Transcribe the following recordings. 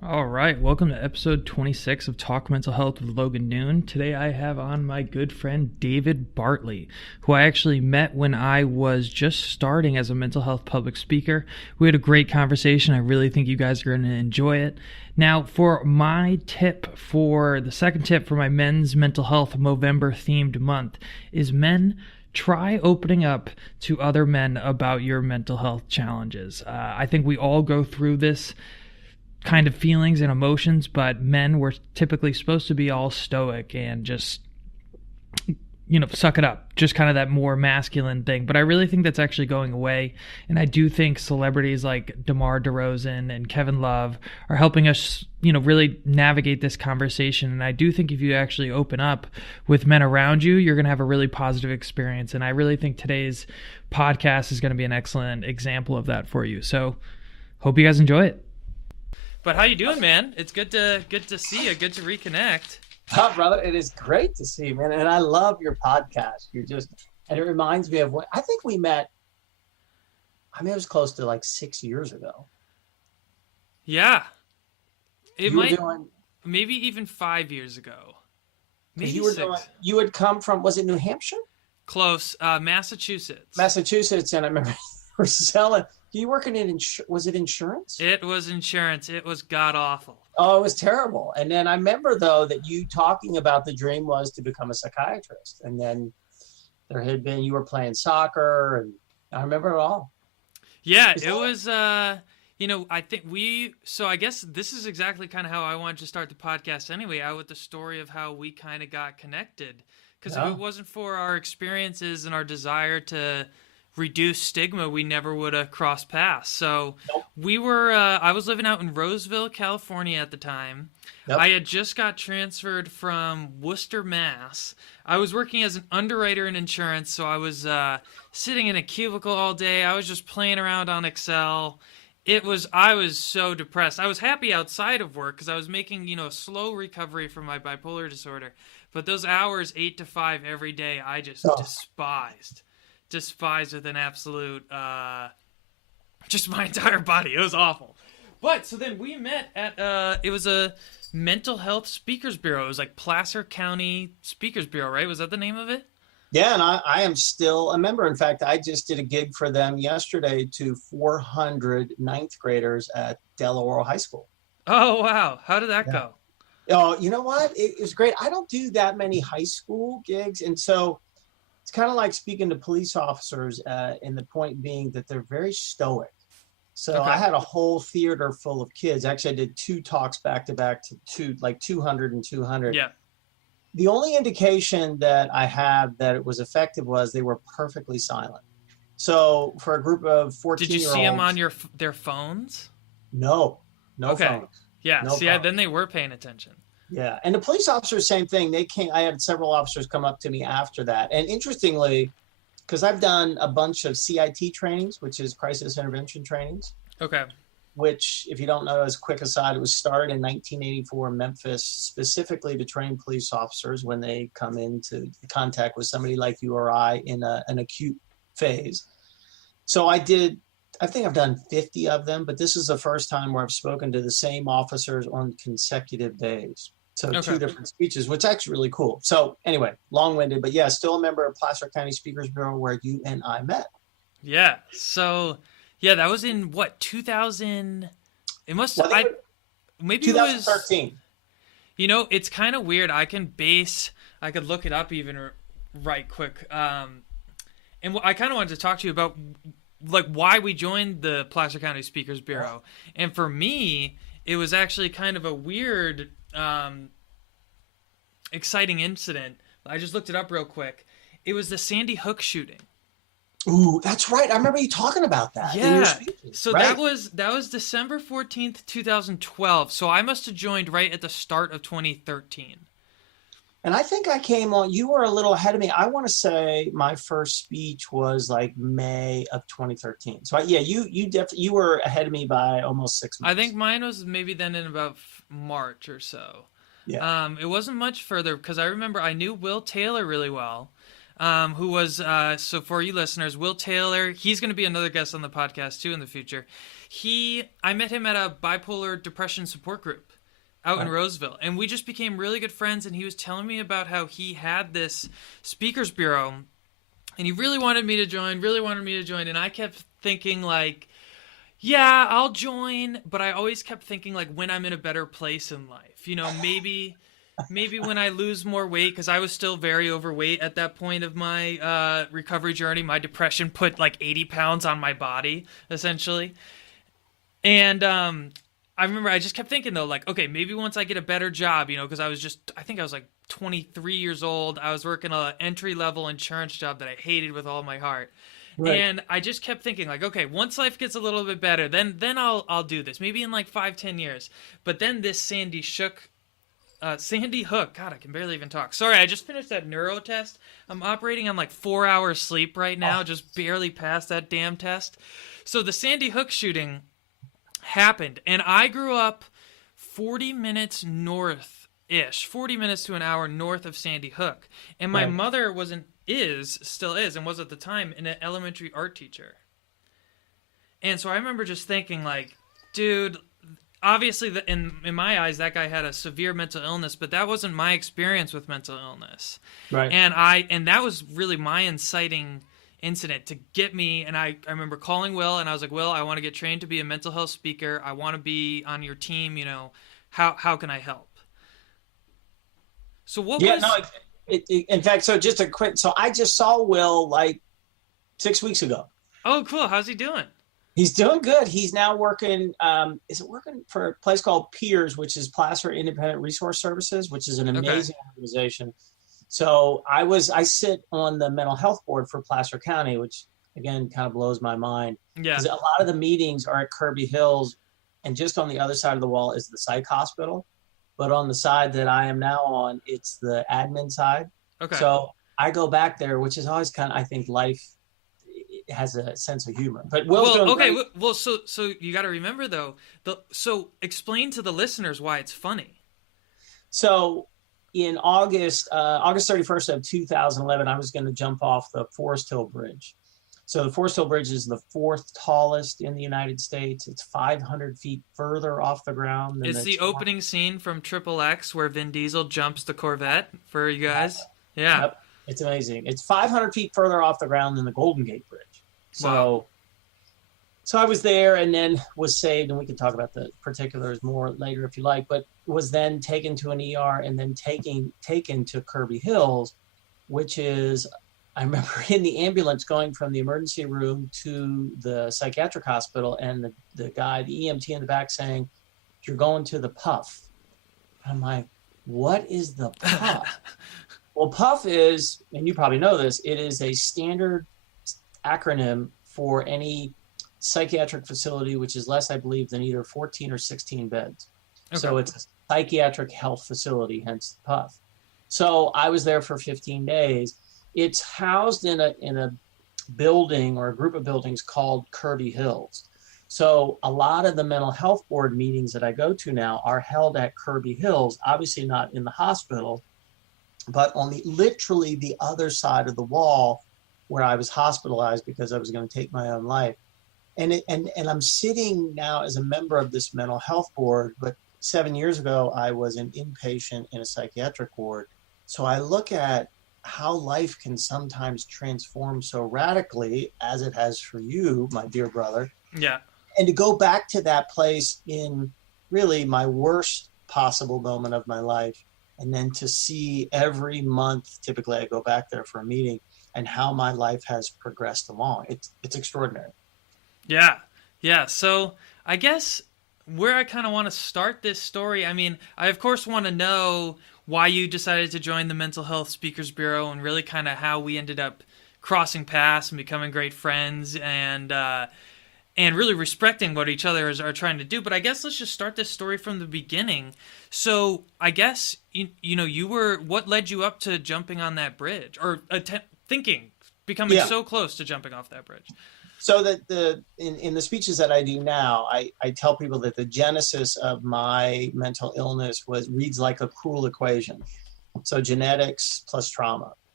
All right, welcome to episode 26 of Talk Mental Health with Logan Noon. Today I have on my good friend David Bartley, who I actually met when I was just starting as a mental health public speaker. We had a great conversation. I really think you guys are going to enjoy it. Now, for my tip for the second tip for my men's mental health Movember themed month is men, try opening up to other men about your mental health challenges. I think we all go through this kind of feelings and emotions, but men were typically supposed to be all stoic and just, suck it up, just kind of that more masculine thing. But I really think that's actually going away. And I do think celebrities like DeMar DeRozan and Kevin Love are helping us, really navigate this conversation. And I do think if you actually open up with men around you, you're going to have a really positive experience. And I really think today's podcast is going to be an excellent example of that for you. So hope you guys enjoy it. But how you doing, man? It's good to see you. Good to reconnect. Oh, brother, it is great to see you, man. And I love your podcast. And it reminds me of what I think we met. I mean, it was close to like 6 years ago. Yeah. Maybe even 5 years ago. Maybe you had come from, was it New Hampshire? Close. Massachusetts. And I remember you were selling. You working in was it insurance? It was insurance. It was god awful. Oh, it was terrible. And then I remember though that you talking about the dream was to become a psychiatrist. And then you were playing soccer, and I remember it all. Yeah, it was I guess this is exactly kind of how I wanted to start the podcast anyway, with the story of how we kind of got connected. Because if it wasn't for our experiences and our desire to reduce stigma, we never would have crossed paths. So we were, I was living out in Roseville, California at the time. Yep. I had just got transferred from Worcester, Mass. I was working as an underwriter in insurance, so I was sitting in a cubicle all day. I was just playing around on Excel. I was so depressed. I was happy outside of work because I was making, a slow recovery from my bipolar disorder. But those hours, 8 to 5 every day, I just despised with an absolute, just my entire body. It was awful. But so then we met at, it was a mental health speakers bureau. It was like Placer County Speakers Bureau, right? Was that the name of it? Yeah, and I am still a member. In fact, I just did a gig for them yesterday to 400 ninth graders at Delaware High School. Oh, wow. How did that go? Oh, you know what? It was great. I don't do that many high school gigs, and so it's kind of like speaking to police officers, and the point being that they're very stoic. So okay. I had a whole theater full of kids. Actually, I did 2 talks back to back to like 200 and 200. Yeah. The only indication that I have that it was effective was they were perfectly silent. So for a group of 14-year-olds. Did you see them on their phones? No okay. phones. Yeah, no phones. Then they were paying attention. Yeah, and the police officers, same thing. I had several officers come up to me after that. And interestingly, because I've done a bunch of CIT trainings, which is crisis intervention trainings. Okay. Which, if you don't know, as a quick aside, it was started in 1984 in Memphis, specifically to train police officers when they come into contact with somebody like you or I in an acute phase. So I think I've done 50 of them, but this is the first time where I've spoken to the same officers on consecutive days. So okay. 2 different speeches, which is actually really cool. So anyway, long-winded, but yeah, still a member of Placer County Speakers Bureau where you and I met. Yeah. So yeah, that was in what, 2000? It must have, maybe 2013. It was, it's kind of weird. I could look it up even right quick. And I kind of wanted to talk to you about like why we joined the Placer County Speakers Bureau. And for me, it was actually kind of a weird, exciting incident. I just looked it up real quick. It was the Sandy Hook shooting. Ooh, that's right. I remember you talking about that. Yeah. In your speeches, so right? that was December 14th, 2012. So I must have joined right at the start of 2013. And I think I came on, you were a little ahead of me. I want to say my first speech was like May of 2013. So you were ahead of me by almost 6 months. I think mine was maybe then in about March or so. Yeah. It wasn't much further because I remember I knew Will Taylor really well. who was, so for you listeners, Will Taylor, he's going to be another guest on the podcast too in the future. I met him at a bipolar depression support group out in Roseville, and we just became really good friends, and he was telling me about how he had this speakers bureau, and he really wanted me to join, and I kept thinking like, yeah, I'll join, but I always kept thinking like when I'm in a better place in life, maybe when I lose more weight, because I was still very overweight at that point of my recovery journey. My depression put like 80 pounds on my body, essentially. And I remember I just kept thinking, though, like, okay, maybe once I get a better job, because I think I was like 23 years old. I was working an entry-level insurance job that I hated with all my heart. Right. And I just kept thinking, like, okay, once life gets a little bit better, then I'll do this. Maybe in like 5-10 years. But then this Sandy Hook, God, I can barely even talk. Sorry, I just finished that neuro test. I'm operating on like 4 hours sleep right now, just barely passed that damn test. So the Sandy Hook shooting happened, and I grew up 40 minutes north-ish, 40 minutes to an hour north of Sandy Hook. And my mother still is, and was at the time, an elementary art teacher. And so I remember just thinking, like, dude, obviously, in my eyes, that guy had a severe mental illness, but that wasn't my experience with mental illness. Right. And that was really my inciting incident to get me. And I remember calling Will, and I was like, Will, I want to get trained to be a mental health speaker. I want to be on your team. How can I help? So what was... in fact, so just a quick, so I just saw Will like 6 weeks ago. Oh, cool. How's he doing? He's doing good. He's now working, working for a place called Peers, which is Placer Independent Resource Services, which is an amazing organization. So I sit on the mental health board for Placer County, which again kind of blows my mind. Yeah. Because a lot of the meetings are at Kirby Hills, and just on the other side of the wall is the psych hospital. But on the side that I am now on, it's the admin side. Okay. So I go back there, which is always kind of, I think life has a sense of humor. But Will's doing great. Well, so you got to remember though. So explain to the listeners why it's funny. So in August 31st of 2011, I was going to jump off the Forest Hill Bridge. So the Forest Hill Bridge is the 4th tallest in the United States. It's 500 feet further off the ground. It's the opening scene from XXX where Vin Diesel jumps the Corvette for you guys. Yeah. Yep. It's amazing. It's 500 feet further off the ground than the Golden Gate Bridge. So I was there and then was saved, and we can talk about the particulars more later if you like, but was then taken to an ER and then taken to Kirby Hills, which is, I remember in the ambulance going from the emergency room to the psychiatric hospital, and the guy, the EMT in the back saying, "You're going to the PUF." I'm like, what is the PUF? Well, PUF is, and you probably know this, it is a standard acronym for any psychiatric facility which is less, I believe, than either 14 or 16 beds. Okay. So it's a psychiatric health facility, hence the PUF. So I was there for 15 days. It's housed in a building or a group of buildings called Kirby Hills. So a lot of the mental health board meetings that I go to now are held at Kirby Hills, obviously not in the hospital, but on literally the other side of the wall where I was hospitalized because I was going to take my own life. And I'm sitting now as a member of this mental health board, but 7 years ago, I was an inpatient in a psychiatric ward. So I look at how life can sometimes transform so radically as it has for you, my dear brother. Yeah. And to go back to that place in really my worst possible moment of my life, and then to see every month, typically I go back there for a meeting, and how my life has progressed along. It's extraordinary. Yeah. Yeah. So I guess where I kind of want to start this story, I mean, I of course want to know why you decided to join the Mental Health Speakers Bureau, and really kind of how we ended up crossing paths and becoming great friends, and really respecting what each other are trying to do. But I guess let's just start this story from the beginning. So I guess, what led you up to jumping on that bridge, or becoming so close to jumping off that bridge? So that in the speeches that I do now, I tell people that the genesis of my mental illness reads like a cruel equation. So genetics plus trauma.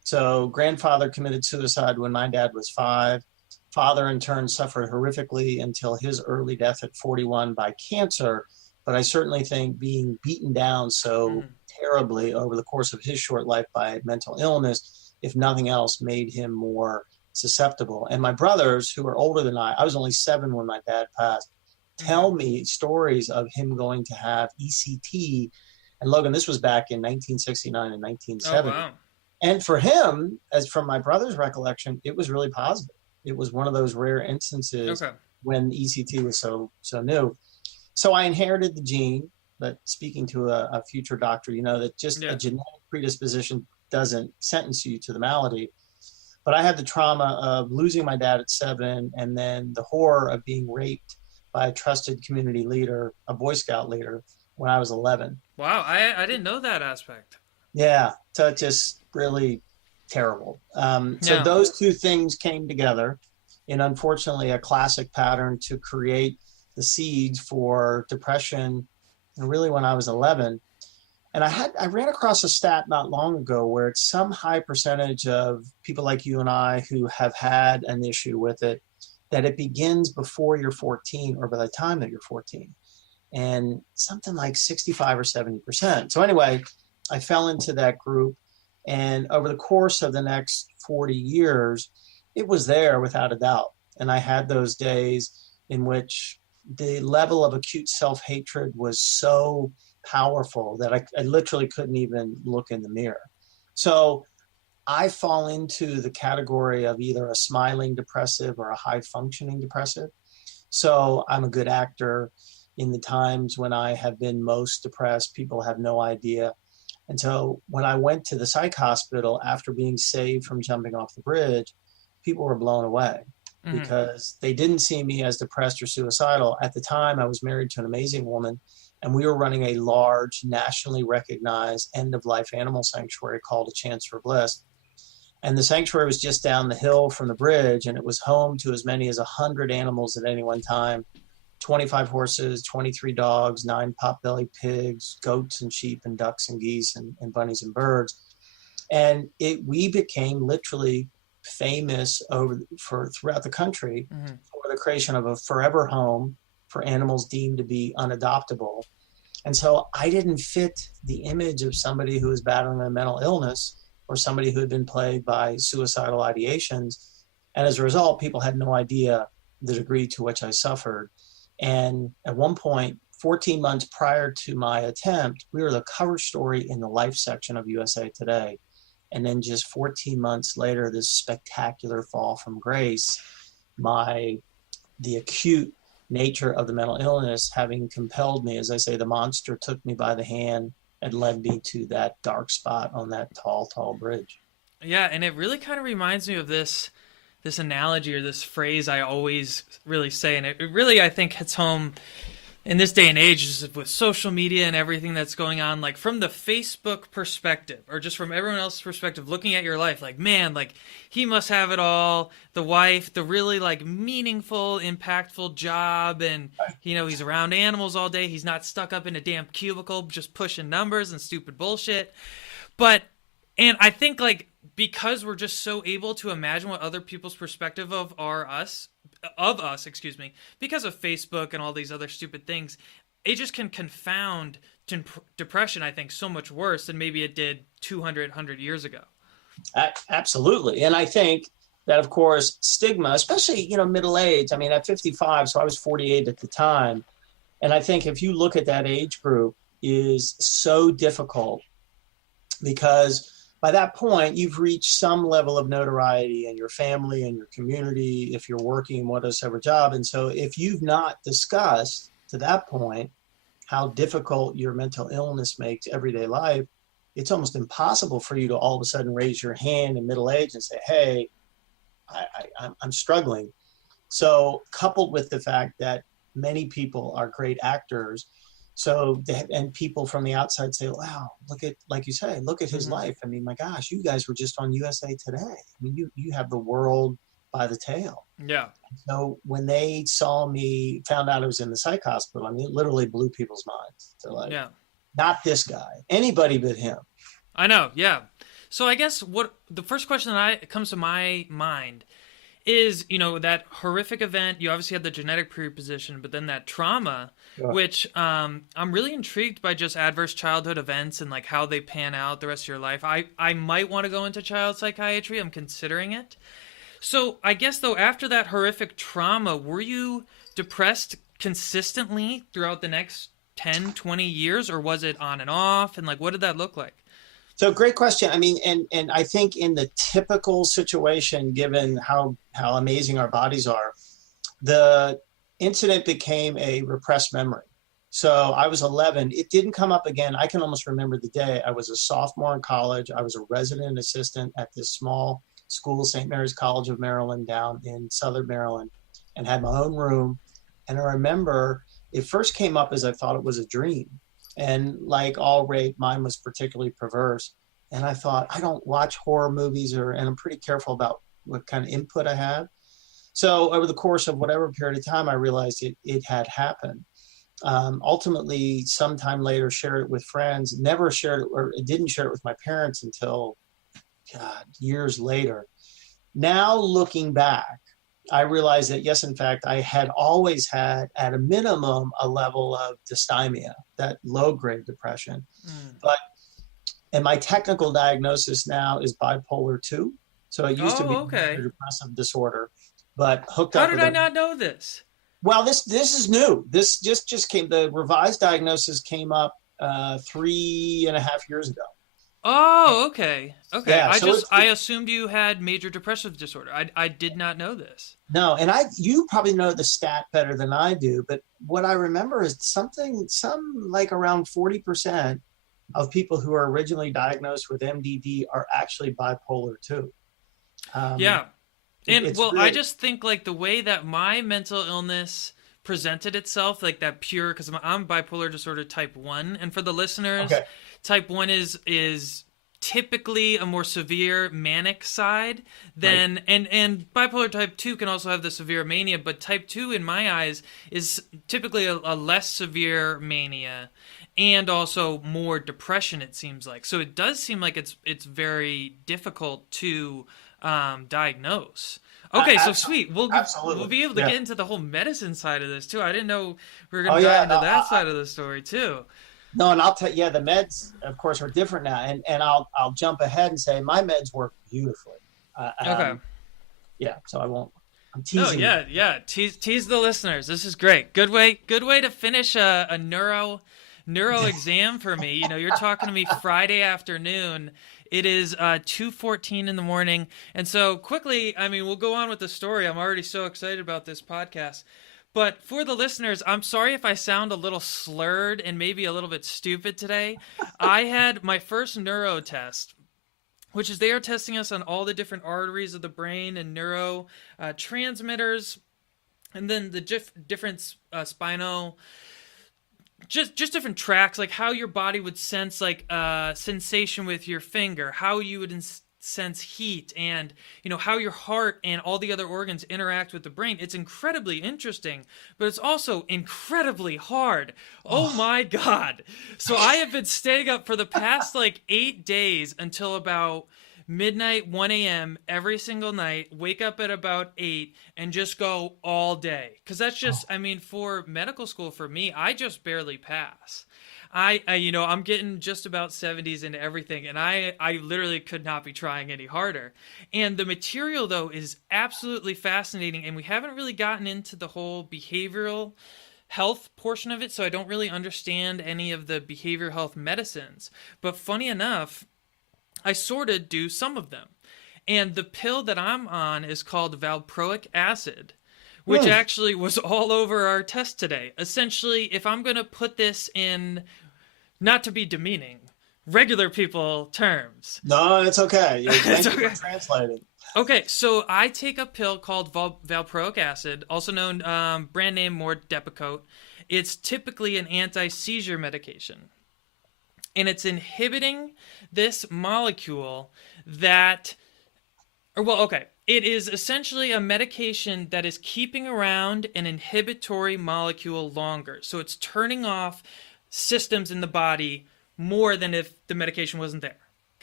So grandfather committed suicide when my dad was 5. Father, in turn, suffered horrifically until his early death at 41 by cancer. But I certainly think being beaten down so terribly over the course of his short life by mental illness, if nothing else, made him more susceptible. And my brothers, who are older than I was only 7 when my dad passed, tell me stories of him going to have ECT. And Logan, this was back in 1969 and 1970. Oh, wow. And for him, as from my brother's recollection, it was really positive. It was one of those rare instances when ECT was so new. So I inherited the gene, but speaking to a future doctor, you know, that just a genetic predisposition doesn't sentence you to the malady. But I had the trauma of losing my dad at 7, and then the horror of being raped by a trusted community leader, a Boy Scout leader, when I was 11. Wow, I didn't know that aspect. Yeah, so it's just really terrible. So those two things came together in, unfortunately, a classic pattern to create the seeds for depression, and really when I was 11. And I ran across a stat not long ago where it's some high percentage of people like you and I who have had an issue with it, that it begins before you're 14 or by the time that you're 14. And something like 65 or 70%. So anyway, I fell into that group. And over the course of the next 40 years, it was there without a doubt. And I had those days in which the level of acute self-hatred was so powerful that I literally couldn't even look in the mirror. So I fall into the category of either a smiling depressive or a high functioning depressive. So I'm a good actor. In the times when I have been most depressed, people have no idea. And so when I went to the psych hospital after being saved from jumping off the bridge, people were blown away because they didn't see me as depressed or suicidal. At the time, I was married to an amazing woman, and we were running a large, nationally recognized end-of-life animal sanctuary called A Chance for Bliss. And the sanctuary was just down the hill from the bridge, and it was home to as many as 100 animals at any one time. 25 horses, 23 dogs, 9 potbelly pigs, goats and sheep and ducks and geese and bunnies and birds. And we became literally famous throughout the country for the creation of a forever home for animals deemed to be unadoptable. And so I didn't fit the image of somebody who was battling a mental illness or somebody who had been plagued by suicidal ideations. And as a result, people had no idea the degree to which I suffered. And at one point, 14 months prior to my attempt, we were the cover story in the life section of USA Today. And then just 14 months later, this spectacular fall from grace, the acute nature of the mental illness having compelled me, as I say, the monster took me by the hand and led me to that dark spot on that tall, tall bridge. Yeah, and it really kind of reminds me of this analogy or this phrase I always really say, and it really, I think, hits home in this day and age with social media and everything that's going on, like from the Facebook perspective or just from everyone else's perspective, looking at your life, like, man, like he must have it all, the wife, the really like meaningful, impactful job, and he's around animals all day, he's not stuck up in a damn cubicle just pushing numbers and stupid bullshit. And I think like because we're just so able to imagine what other people's perspective of us, because of Facebook and all these other stupid things, it just can confound depression, I think, so much worse than maybe it did 100 years ago. Absolutely. And I think that, of course, stigma, especially, middle age, I mean, at 55, so I was 48 at the time. And I think if you look at that age group, is so difficult because by that point, you've reached some level of notoriety in your family and your community, if you're working in whatever job. And so if you've not discussed to that point how difficult your mental illness makes everyday life, it's almost impossible for you to all of a sudden raise your hand in middle age and say, hey, I'm struggling. So coupled with the fact that many people are great actors, and people from the outside say, wow, look at, like you say, look at his life. I mean, my gosh, you guys were just on USA Today. I mean, you have the world by the tail. Yeah. So when they found out I was in the psych hospital, I mean, it literally blew people's minds. They're like, not this guy, anybody but him. I know. Yeah. So I guess what the first question that comes to my mind is, that horrific event. You obviously had the genetic predisposition, but then that trauma, Yeah. which I'm really intrigued by just adverse childhood events and like how they pan out the rest of your life. I might want to go into child psychiatry. I'm considering it. So I guess though, after that horrific trauma, were you depressed consistently throughout the next 10, 20 years, or was it on and off? And like, what did that look like? So great question. I mean, and I think in the typical situation, given how amazing our bodies are, the incident became a repressed memory. So I was 11. It didn't come up again. I can almost remember the day. I was a sophomore in college. I was a resident assistant at this small school, St. Mary's College of Maryland, down in Southern Maryland, and had my own room. And I remember it first came up as I thought it was a dream. And like all rape, mine was particularly perverse. And I thought, I don't watch horror movies, and I'm pretty careful about what kind of input I have. So over the course of whatever period of time, I realized it had happened. Ultimately, sometime later, shared it with friends, never shared it, or didn't share it with my parents until, God, years later. Now looking back, I realized that, yes, in fact, I had always had, at a minimum, a level of dysthymia, that low-grade depression. And my technical diagnosis now is bipolar 2. So it used to be Okay. depressive disorder, but hooked How up did with I not know this? Well, this is new. This just came. The revised diagnosis came up 3.5 years ago. Oh, okay. Okay. Yeah, so I assumed you had major depressive disorder. I did not know this. no, and you probably know the stat better than I do, but what I remember is some like around 40% of people who are originally diagnosed with MDD are actually bipolar 2. Yeah. And well, really, I just think like the way that my mental illness presented itself, like that pure, because I'm bipolar disorder type 1, and for the listeners, okay. type 1 is typically a more severe manic side than Right. and bipolar type 2 can also have the severe mania, but type 2 in my eyes is typically a less severe mania and also more depression, it seems like. So it does seem like it's very difficult to diagnose. Okay, so sweet. We'll be able to Yeah. get into the whole medicine side of this too. I didn't know we were going Oh to yeah. dive into that side of the story too. No, and I'll tell you, yeah, the meds, of course, are different now, and I'll jump ahead and say my meds work beautifully. Okay. Yeah, so I won't. I'm No, teasing. yeah. Tease the listeners. This is great. Good way to finish a neuro exam for me. You're talking to me Friday afternoon. It is 2:14 in the morning, and so quickly, I mean, we'll go on with the story. I'm already so excited about this podcast. But for the listeners, I'm sorry if I sound a little slurred and maybe a little bit stupid today. I had my first neuro test, which is they are testing us on all the different arteries of the brain and neuro transmitters, and then the different spinal, just different tracks, like how your body would sense like sensation with your finger, how you would sense heat, and how your heart and all the other organs interact with the brain. It's incredibly interesting, but it's also incredibly hard. Oh my God. So I have been staying up for the past like 8 days until about midnight, 1 a.m. every single night, wake up at about 8 and just go all day. Because that's just, I mean, for medical school, for me, I just barely pass. I'm getting just about 70s into everything, and I literally could not be trying any harder. And the material, though, is absolutely fascinating, and we haven't really gotten into the whole behavioral health portion of it, so I don't really understand any of the behavioral health medicines. But funny enough, I sort of do some of them. And the pill that I'm on is called valproic acid, which actually was all over our test today. Essentially, if I'm going to put this in, not to be demeaning, regular people terms. No, it's okay. It's Thank you okay. for translating. Okay, so I take a pill called valproic acid, also known brand name more Depakote. It's typically an anti-seizure medication. And it's inhibiting this molecule that, it is essentially a medication that is keeping around an inhibitory molecule longer. So it's turning off systems in the body more than if the medication wasn't there.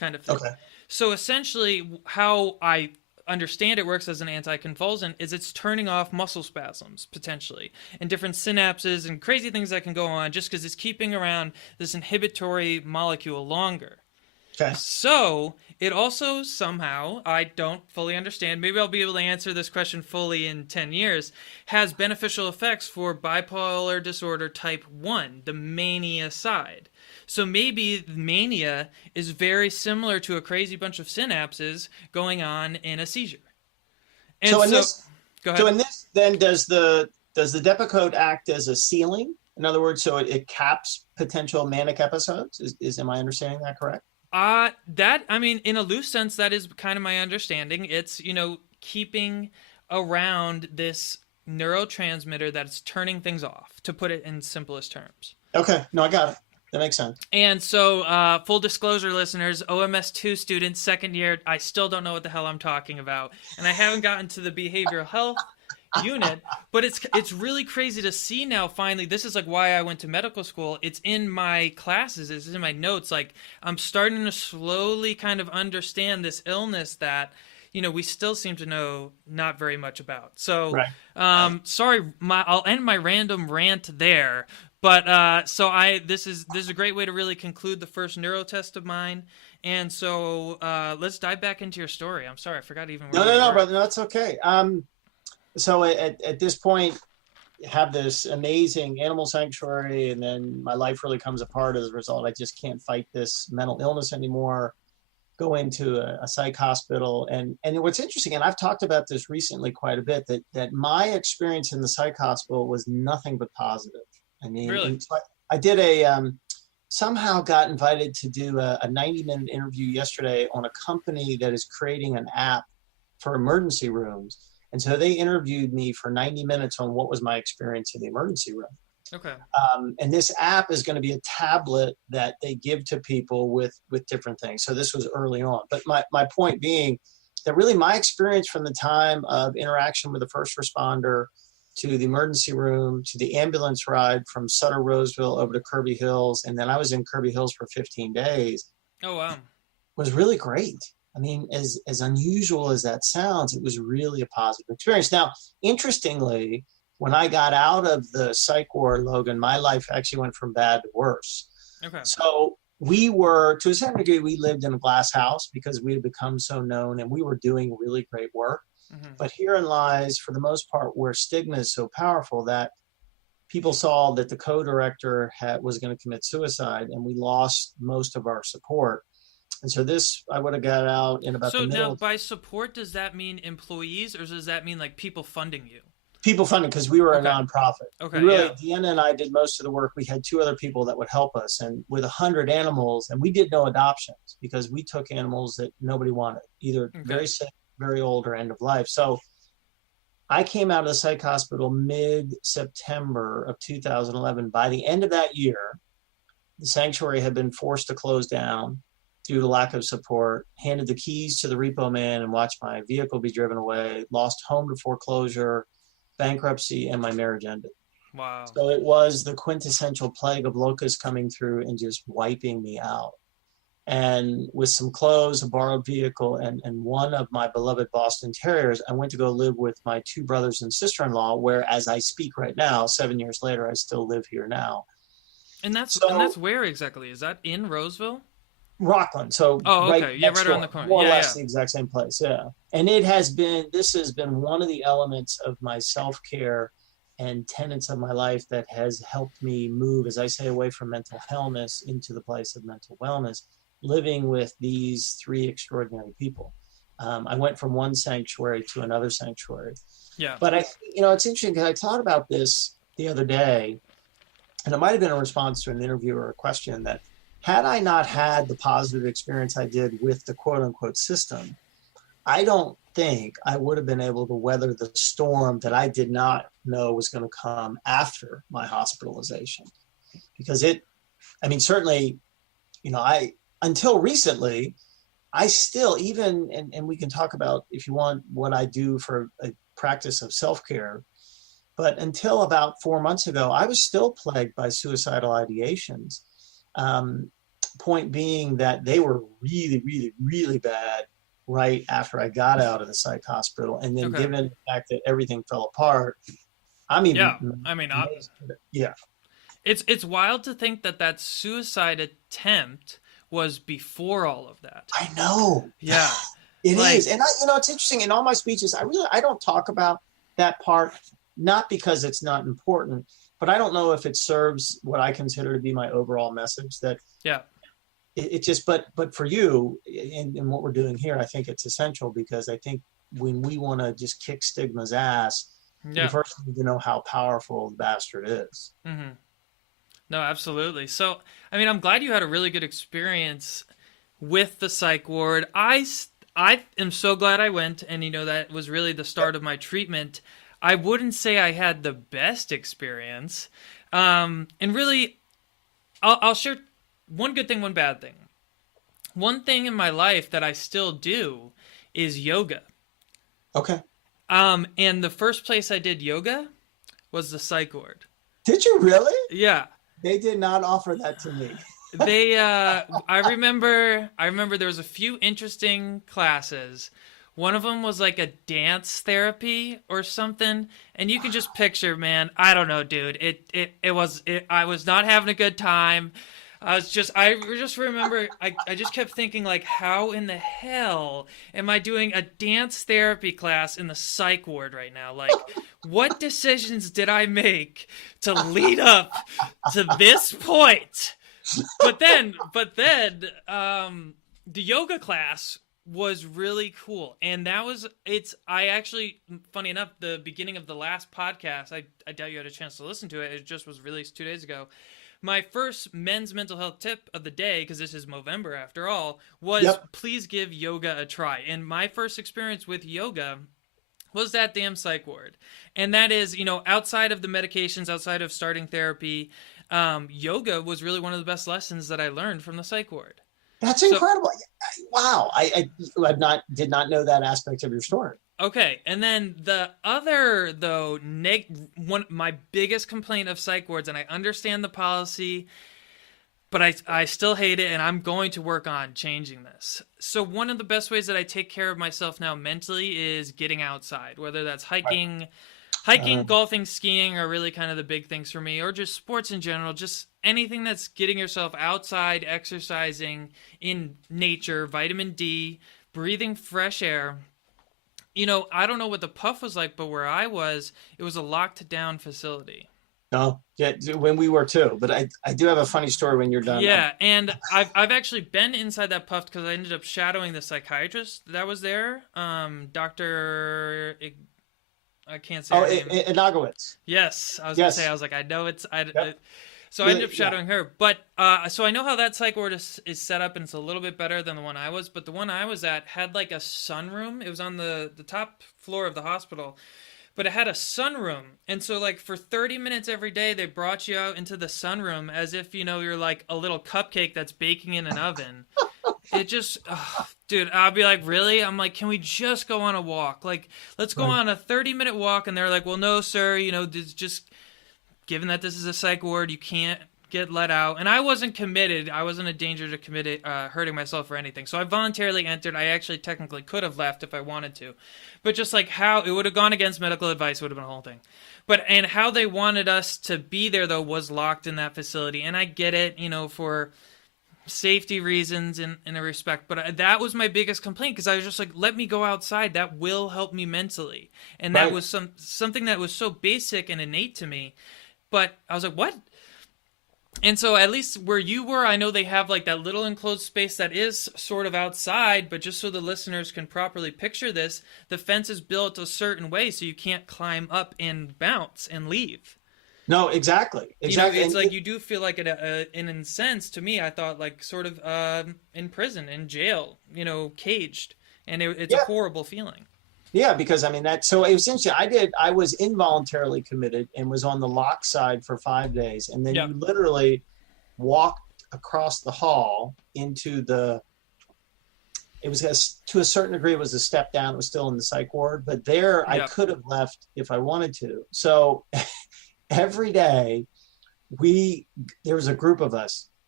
kind of thing. Okay. So essentially how I understand it works as an anticonvulsant is it's turning off muscle spasms potentially and different synapses and crazy things that can go on just because it's keeping around this inhibitory molecule longer. Okay. So it also somehow, I don't fully understand, maybe I'll be able to answer this question fully in 10 years, has beneficial effects for bipolar disorder type 1, the mania side. So maybe mania is very similar to a crazy bunch of synapses going on in a seizure. And So go ahead. in this, then does the Depakote act as a ceiling? In other words, so it caps potential manic episodes? Am I understanding that correct? In a loose sense, that is kind of my understanding. It's, keeping around this neurotransmitter that's turning things off, to put it in simplest terms. Okay. No, I got it. That makes sense. And so, full disclosure, listeners, OMS2 student, second year, I still don't know what the hell I'm talking about. And I haven't gotten to the behavioral health unit, but it's really crazy to see now finally. This is like why I went to medical school. It's in my classes, it's in my notes. Like, I'm starting to slowly kind of understand this illness that we still seem to know not very much about. So sorry, I'll end my random rant there. But this is a great way to really conclude the first neuro test of mine. And so let's dive back into your story. I'm sorry, I forgot even where No, brother, no, it's okay. So at this point, have this amazing animal sanctuary, and then my life really comes apart as a result. I just can't fight this mental illness anymore. Go into a psych hospital, and what's interesting, and I've talked about this recently quite a bit, that my experience in the psych hospital was nothing but positive. I mean, really? I did somehow got invited to do a 90-minute interview yesterday on a company that is creating an app for emergency rooms. And so they interviewed me for 90 minutes on what was my experience in the emergency room. Okay. And this app is going to be a tablet that they give to people with different things. So this was early on. But my point being that really my experience from the time of interaction with the first responder to the emergency room, to the ambulance ride from Sutter Roseville over to Kirby Hills, and then I was in Kirby Hills for 15 days. Oh, wow. Was really great. I mean, as unusual as that sounds, it was really a positive experience. Now, interestingly, when I got out of the psych ward, Logan, my life actually went from bad to worse. Okay. So we were, to a certain degree, we lived in a glass house because we had become so known and we were doing really great work. Mm-hmm. But herein lies, for the most part, where stigma is so powerful that people saw that the co-director was going to commit suicide, and we lost most of our support. And so this, I would have got out in about the middle. So now, by support, does that mean employees, or does that mean like people funding you? People funding, because we were a nonprofit. Okay. Really, Deanna and I did most of the work. We had 2 other people that would help us, and with 100 animals, and we did no adoptions because we took animals that nobody wanted, either very sick, very old, or end of life. So I came out of the psych hospital mid-September of 2011. By the end of that year, the sanctuary had been forced to close down due to lack of support, handed the keys to the repo man and watched my vehicle be driven away, lost home to foreclosure, bankruptcy, and my marriage ended. Wow. So it was the quintessential plague of locusts coming through and just wiping me out. And with some clothes, a borrowed vehicle, and one of my beloved Boston Terriers, I went to go live with my 2 brothers and sister-in-law, where as I speak right now, 7 years later, I still live here now. And that's where exactly? Is that in Roseville? Rockland. So right around the corner. More or less the exact same place. Yeah. And this has been one of the elements of my self-care and tenets of my life that has helped me move, as I say, away from mental illness into the place of mental wellness, living with these 3 extraordinary people. I went from one sanctuary to another sanctuary. Yeah. But it's interesting because I thought about this the other day, and it might have been a response to an interview or a question that, had I not had the positive experience I did with the quote-unquote system, I don't think I would have been able to weather the storm that I did not know was going to come after my hospitalization. Because certainly, until recently, I still, and we can talk about, if you want, what I do for a practice of self-care, but until about 4 months ago, I was still plagued by suicidal ideations. point being that they were really, really, really bad right after I got out of the psych hospital. And then given the fact that everything fell apart, I'm even amazed. Yeah. It's wild to think that suicide attempt was before all of that. I know. Yeah. It is. And it's interesting. In all my speeches, I don't talk about that part, not because it's not important, but I don't know if it serves what I consider to be my overall message that it just, but for you and what we're doing here, I think it's essential, because I think when we want to just kick stigma's ass, you first need to know how powerful the bastard is. Mm-hmm. No, absolutely. So, I mean, I'm glad you had a really good experience with the psych ward. I am so glad I went, and that was really the start of my treatment. I wouldn't say I had the best experience. And really, I'll share one good thing, one bad thing. One thing in my life that I still do is yoga. Okay. And the first place I did yoga was the psych ward. Did you really? Yeah. They did not offer that to me. I remember there was a few interesting classes. One of them was like a dance therapy or something, and you can just picture, man, I don't know, dude. I was not having a good time. I just remember, I just kept thinking, like, how in the hell am I doing a dance therapy class in the psych ward right now? Like, what decisions did I make to lead up to this point? But then, the yoga class was really cool. And I actually, funny enough, the beginning of the last podcast, I doubt you had a chance to listen to it. It just was released 2 days ago. My first men's mental health tip of the day, because this is Movember after all, was please give yoga a try. And my first experience with yoga was that damn psych ward. And that is, outside of the medications, outside of starting therapy, yoga was really one of the best lessons that I learned from the psych ward. That's incredible. Wow. I did not know that aspect of your story. Okay, and then the other, though, my biggest complaint of psych wards, and I understand the policy, but I still hate it, and I'm going to work on changing this. So one of the best ways that I take care of myself now mentally is getting outside, whether that's hiking, golfing, skiing are really kind of the big things for me, or just sports in general, just anything that's getting yourself outside, exercising in nature, vitamin D, breathing fresh air. I don't know what the Puff was like, but where I was, it was a locked down facility. No, yeah, when we were too. But I do have a funny story when you're done. Yeah, and I've actually been inside that Puff because I ended up shadowing the psychiatrist that was there, Dr. I can't say her name. Inagowitz. Yes, I was going to say, I was like, I know it's... So I ended up shadowing her. But so I know how that psych ward is set up, and it's a little bit better than the one I was. But the one I was at had like a sunroom. It was on the top floor of the hospital. But it had a sunroom. And so like for 30 minutes every day, they brought you out into the sunroom as if, you're like a little cupcake that's baking in an oven. It just, dude, I'll be like, really? I'm like, can we just go on a walk? Like, let's go on a 30-minute walk. And they're like, well, no, sir, just... Given that this is a psych ward, you can't get let out. And I wasn't committed. I wasn't a danger to hurting myself or anything. So I voluntarily entered. I actually technically could have left if I wanted to. But just like how it would have gone against medical advice would have been a whole thing. And how they wanted us to be there, though, was locked in that facility. And I get it, for safety reasons in a respect. But that was my biggest complaint, because I was just like, let me go outside. That will help me mentally. And that was something that was so basic and innate to me. But I was like, what? And so at least where you were, I know they have like that little enclosed space that is sort of outside, but just so the listeners can properly picture this, the fence is built a certain way so you can't climb up and bounce and leave. No, exactly. It's like you do feel like in a sense, to me, I thought like sort of in prison, in jail, caged. And it's a horrible feeling. Yeah, because so it was interesting. I was involuntarily committed and was on the lock side for 5 days. And then you literally walked across the hall into to a certain degree, it was a step down. It was still in the psych ward, but there I could have left if I wanted to. So every day there was a group of us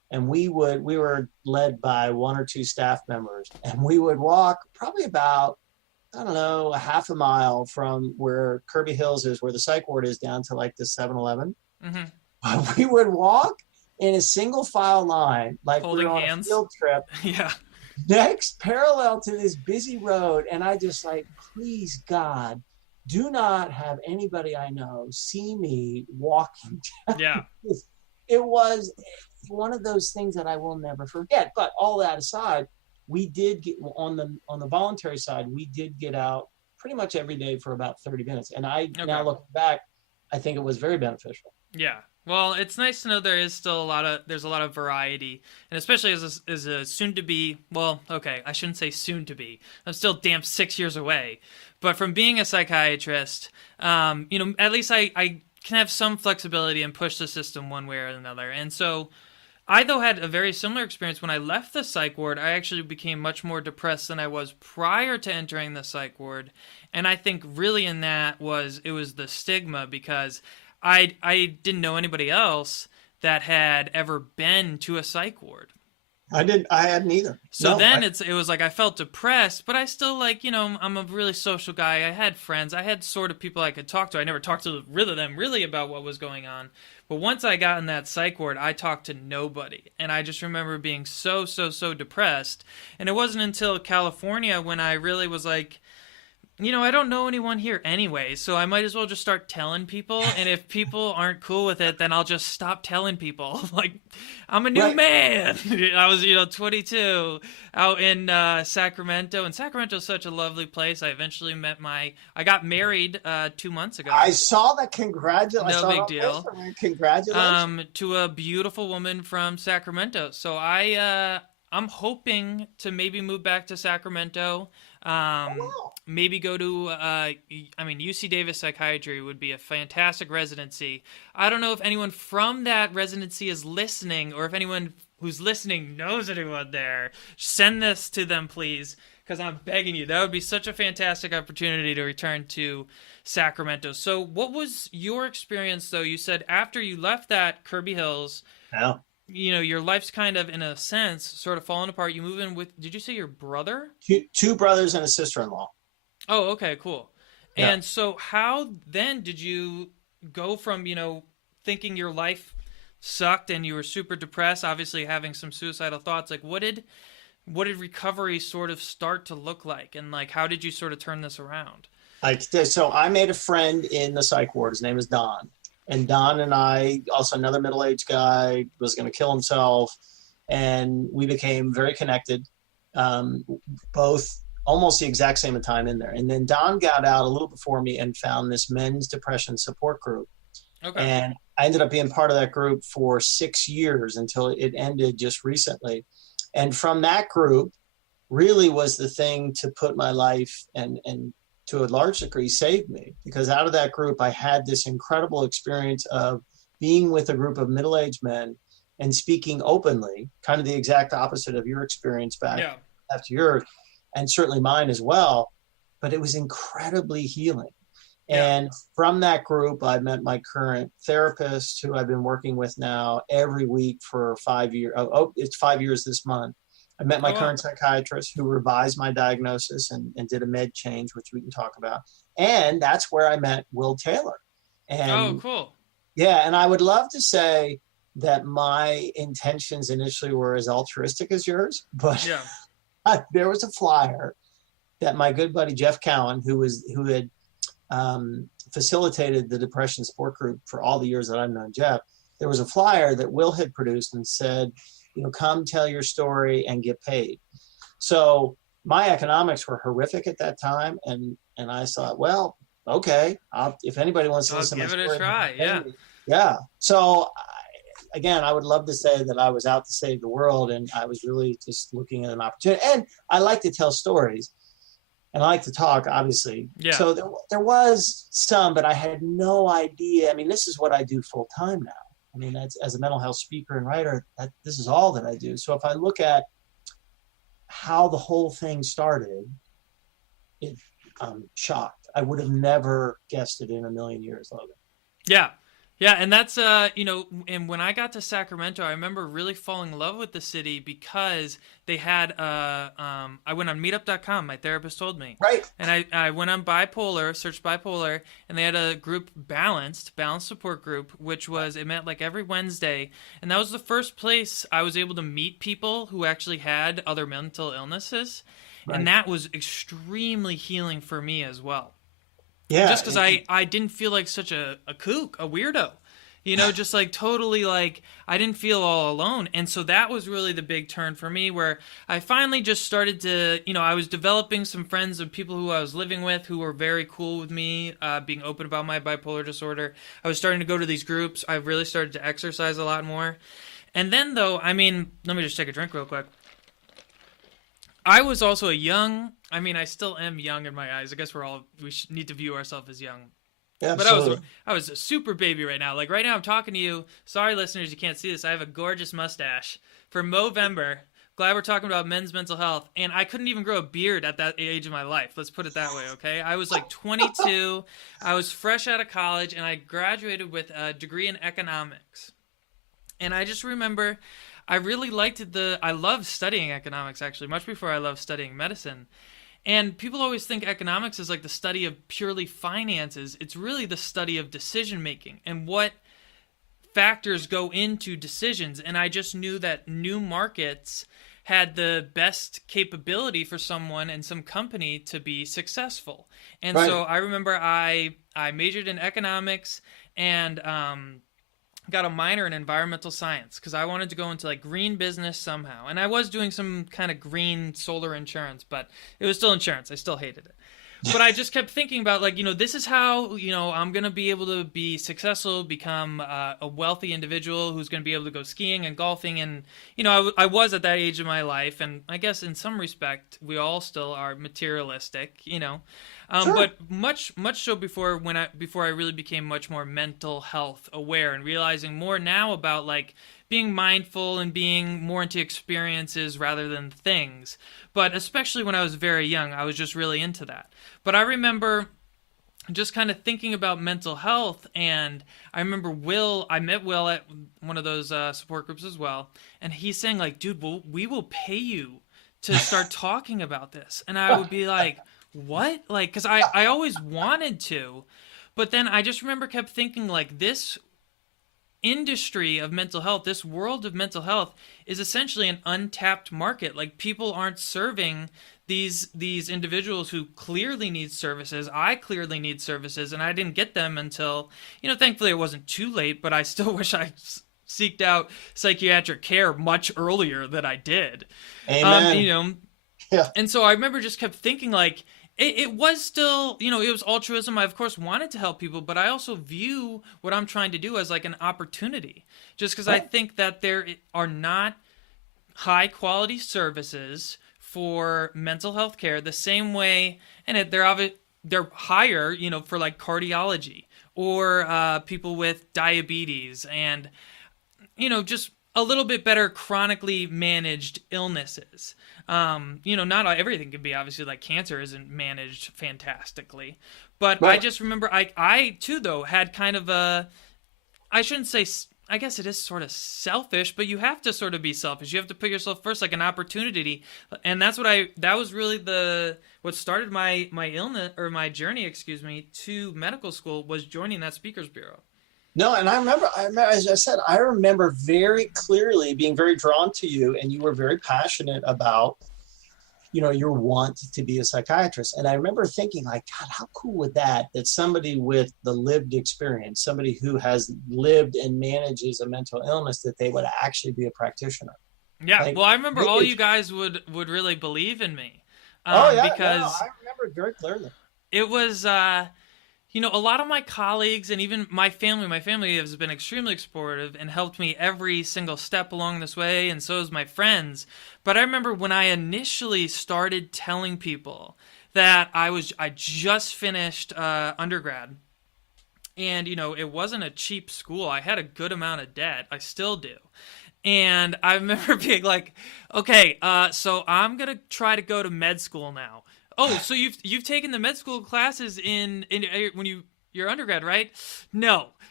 And we were led by one or two staff members, and we would walk probably about, I don't know, a half a mile from where Kirby Hills is, where the psych ward is, down to like the 7-Eleven. Mm-hmm. We would walk in a single file line, like holding we were on hands. a field trip. Yeah. Next, parallel to this busy road. And I just like, please, God, do not have anybody I know see me walking down. Yeah. It was one of those things that I will never forget. But all that aside, we did get on the voluntary side, we did get out pretty much every day for about 30 minutes. And now looking back, I think it was very beneficial. Yeah. Well, it's nice to know there's a lot of variety, and especially as a soon to be, well, okay, I shouldn't say soon to be. I'm still damn 6 years away, but from being a psychiatrist, at least I can have some flexibility and push the system one way or another. And so I, though, had a very similar experience. When I left the psych ward, I actually became much more depressed than I was prior to entering the psych ward. And I think really in that was the stigma, because I didn't know anybody else that had ever been to a psych ward. I hadn't either. So it was like I felt depressed, but I still, I'm a really social guy. I had friends. I had sort of people I could talk to. I never talked to them really about what was going on. But once I got in that psych ward, I talked to nobody. And I just remember being so depressed. And it wasn't until California when I really was like, I don't know anyone here anyway, so I might as well just start telling people. And if people aren't cool with it, then I'll just stop telling people. Like, I'm a new man. I was, 22 out in Sacramento. And Sacramento is such a lovely place. I eventually I got married 2 months ago. I saw that. Congratulations. No big deal. Congratulations. To a beautiful woman from Sacramento. So I'm hoping to maybe move back to Sacramento. Maybe go to, UC Davis Psychiatry would be a fantastic residency. I don't know if anyone from that residency is listening, or if anyone who's listening knows anyone there. Send this to them, please, because I'm begging you. That would be such a fantastic opportunity to return to Sacramento. So what was your experience, though? You said after you left that Kirby Hills, your life's kind of, in a sense, sort of falling apart. You move in with, did you say your brother? Two brothers and a sister-in-law. Oh, okay, cool. Yeah. And so how then did you go from, thinking your life sucked and you were super depressed, obviously having some suicidal thoughts, like what did recovery sort of start to look like? And like, how did you sort of turn this around? So I made a friend in the psych ward. His name is Don. And Don and I, also another middle-aged guy, was going to kill himself. And we became very connected, both almost the exact same time in there. And then Don got out a little before me and found this men's depression support group. Okay. And I ended up being part of that group for 6 years until it ended just recently. And from that group really was the thing to put my life and to a large degree saved me, because out of that group, I had this incredible experience of being with a group of middle-aged men and speaking openly, kind of the exact opposite of your experience back after yours, and certainly mine as well. But it was incredibly healing. Yeah. And from that group, I met my current therapist, who I've been working with now every week for 5 years. It's 5 years this month. I met my current psychiatrist, who revised my diagnosis and did a med change, which we can talk about. And that's where I met Will Taylor. And, cool. Yeah, and I would love to say that my intentions initially were as altruistic as yours, but there was a flyer that my good buddy Jeff Cowan, who had facilitated the depression support group for all the years that I've known Jeff, there was a flyer that Will had produced and said, come tell your story and get paid. So my economics were horrific at that time. And I thought, well, okay, if anybody wants to listen to my story, give it a try. Yeah. Yeah. So again, I would love to say that I was out to save the world, and I was really just looking at an opportunity. And I like to tell stories, and I like to talk, obviously. Yeah. So there was some, but I had no idea. I mean, this is what I do full time now. I mean, that's, as a mental health speaker and writer, this is all that I do. So if I look at how the whole thing started, I'm shocked. I would have never guessed it in a million years, Logan. Yeah. Yeah, and that's and when I got to Sacramento, I remember really falling in love with the city because they had I went on meetup.com, my therapist told me. Right. And I went on bipolar, searched bipolar, and they had a group balanced support group, which was it met like every Wednesday, and that was the first place I was able to meet people who actually had other mental illnesses. Right. And that was extremely healing for me as well. Yeah. Just because I didn't feel like such a kook, a weirdo, just like totally like I didn't feel all alone. And so that was really the big turn for me where I finally just started to, I was developing some friends of people who I was living with who were very cool with me, being open about my bipolar disorder. I was starting to go to these groups. I really started to exercise a lot more. And then though, let me just take a drink real quick. I was also I still am young in my eyes. I guess we need to view ourselves as young. Absolutely. But I was a super baby right now. Like right now I'm talking to you. Sorry listeners, you can't see this. I have a gorgeous mustache for Movember. Glad we're talking about men's mental health. And I couldn't even grow a beard at that age of my life. Let's put it that way, okay? I was like 22. I was fresh out of college and I graduated with a degree in economics. And I just remember I really I loved studying economics actually, much before I loved studying medicine. And people always think economics is like the study of purely finances. It's really the study of decision making and what factors go into decisions. And I just knew that new markets had the best capability for someone and some company to be successful. And Right. so I remember I majored in economics and got a minor in environmental science because I wanted to go into like green business somehow. And I was doing some kind of green solar insurance, but it was still insurance. I still hated it. But I just kept thinking about like, this is how, I'm going to be able to be successful, become a wealthy individual who's going to be able to go skiing and golfing. And, I was at that age of my life. And I guess in some respect, we all still are materialistic, Sure. But much so before I really became much more mental health aware and realizing more now about like being mindful and being more into experiences rather than things. But especially when I was very young, I was just really into that. But I remember just kind of thinking about mental health, and I remember I met Will at one of those support groups as well, and he's saying like, dude, we will pay you to start talking about this. And I would be like, what? Like, because I always wanted to, but then I just kept thinking like this industry of mental health, this world of mental health is essentially an untapped market. Like people aren't serving these individuals who clearly need services. I clearly need services, and I didn't get them until, thankfully it wasn't too late, but I still wish I seeked out psychiatric care much earlier than I did. Amen. Yeah. And so I remember just kept thinking like, it was still, it was altruism. I, of course, wanted to help people, but I also view what I'm trying to do as like an opportunity. Just because I think that there are not high-quality services for mental health care the same way, and they're higher, for like cardiology or people with diabetes and, just a little bit better chronically managed illnesses. Not everything can be obviously like cancer isn't managed fantastically, but Right. I just remember I too though had kind of I shouldn't say, I guess it is sort of selfish, but you have to sort of be selfish. You have to put yourself first, like an opportunity. And that was really what started my illness or my journey, to medical school was joining that speakers bureau. No, and I remember, as I said, I remember very clearly being very drawn to you, and you were very passionate about, your want to be a psychiatrist. And I remember thinking like, God, how cool would that somebody with the lived experience, somebody who has lived and manages a mental illness, that they would actually be a practitioner. Yeah. Like, Well, I remember all you guys would really believe in me. Because I remember it very clearly. It was, a lot of my colleagues and even my family has been extremely supportive and helped me every single step along this way, and so has my friends. But I remember when I initially started telling people that I just finished undergrad, and, it wasn't a cheap school. I had a good amount of debt. I still do. And I remember being like, okay, so I'm going to try to go to med school now. Oh, so you've taken the med school classes in when you're undergrad, right? No,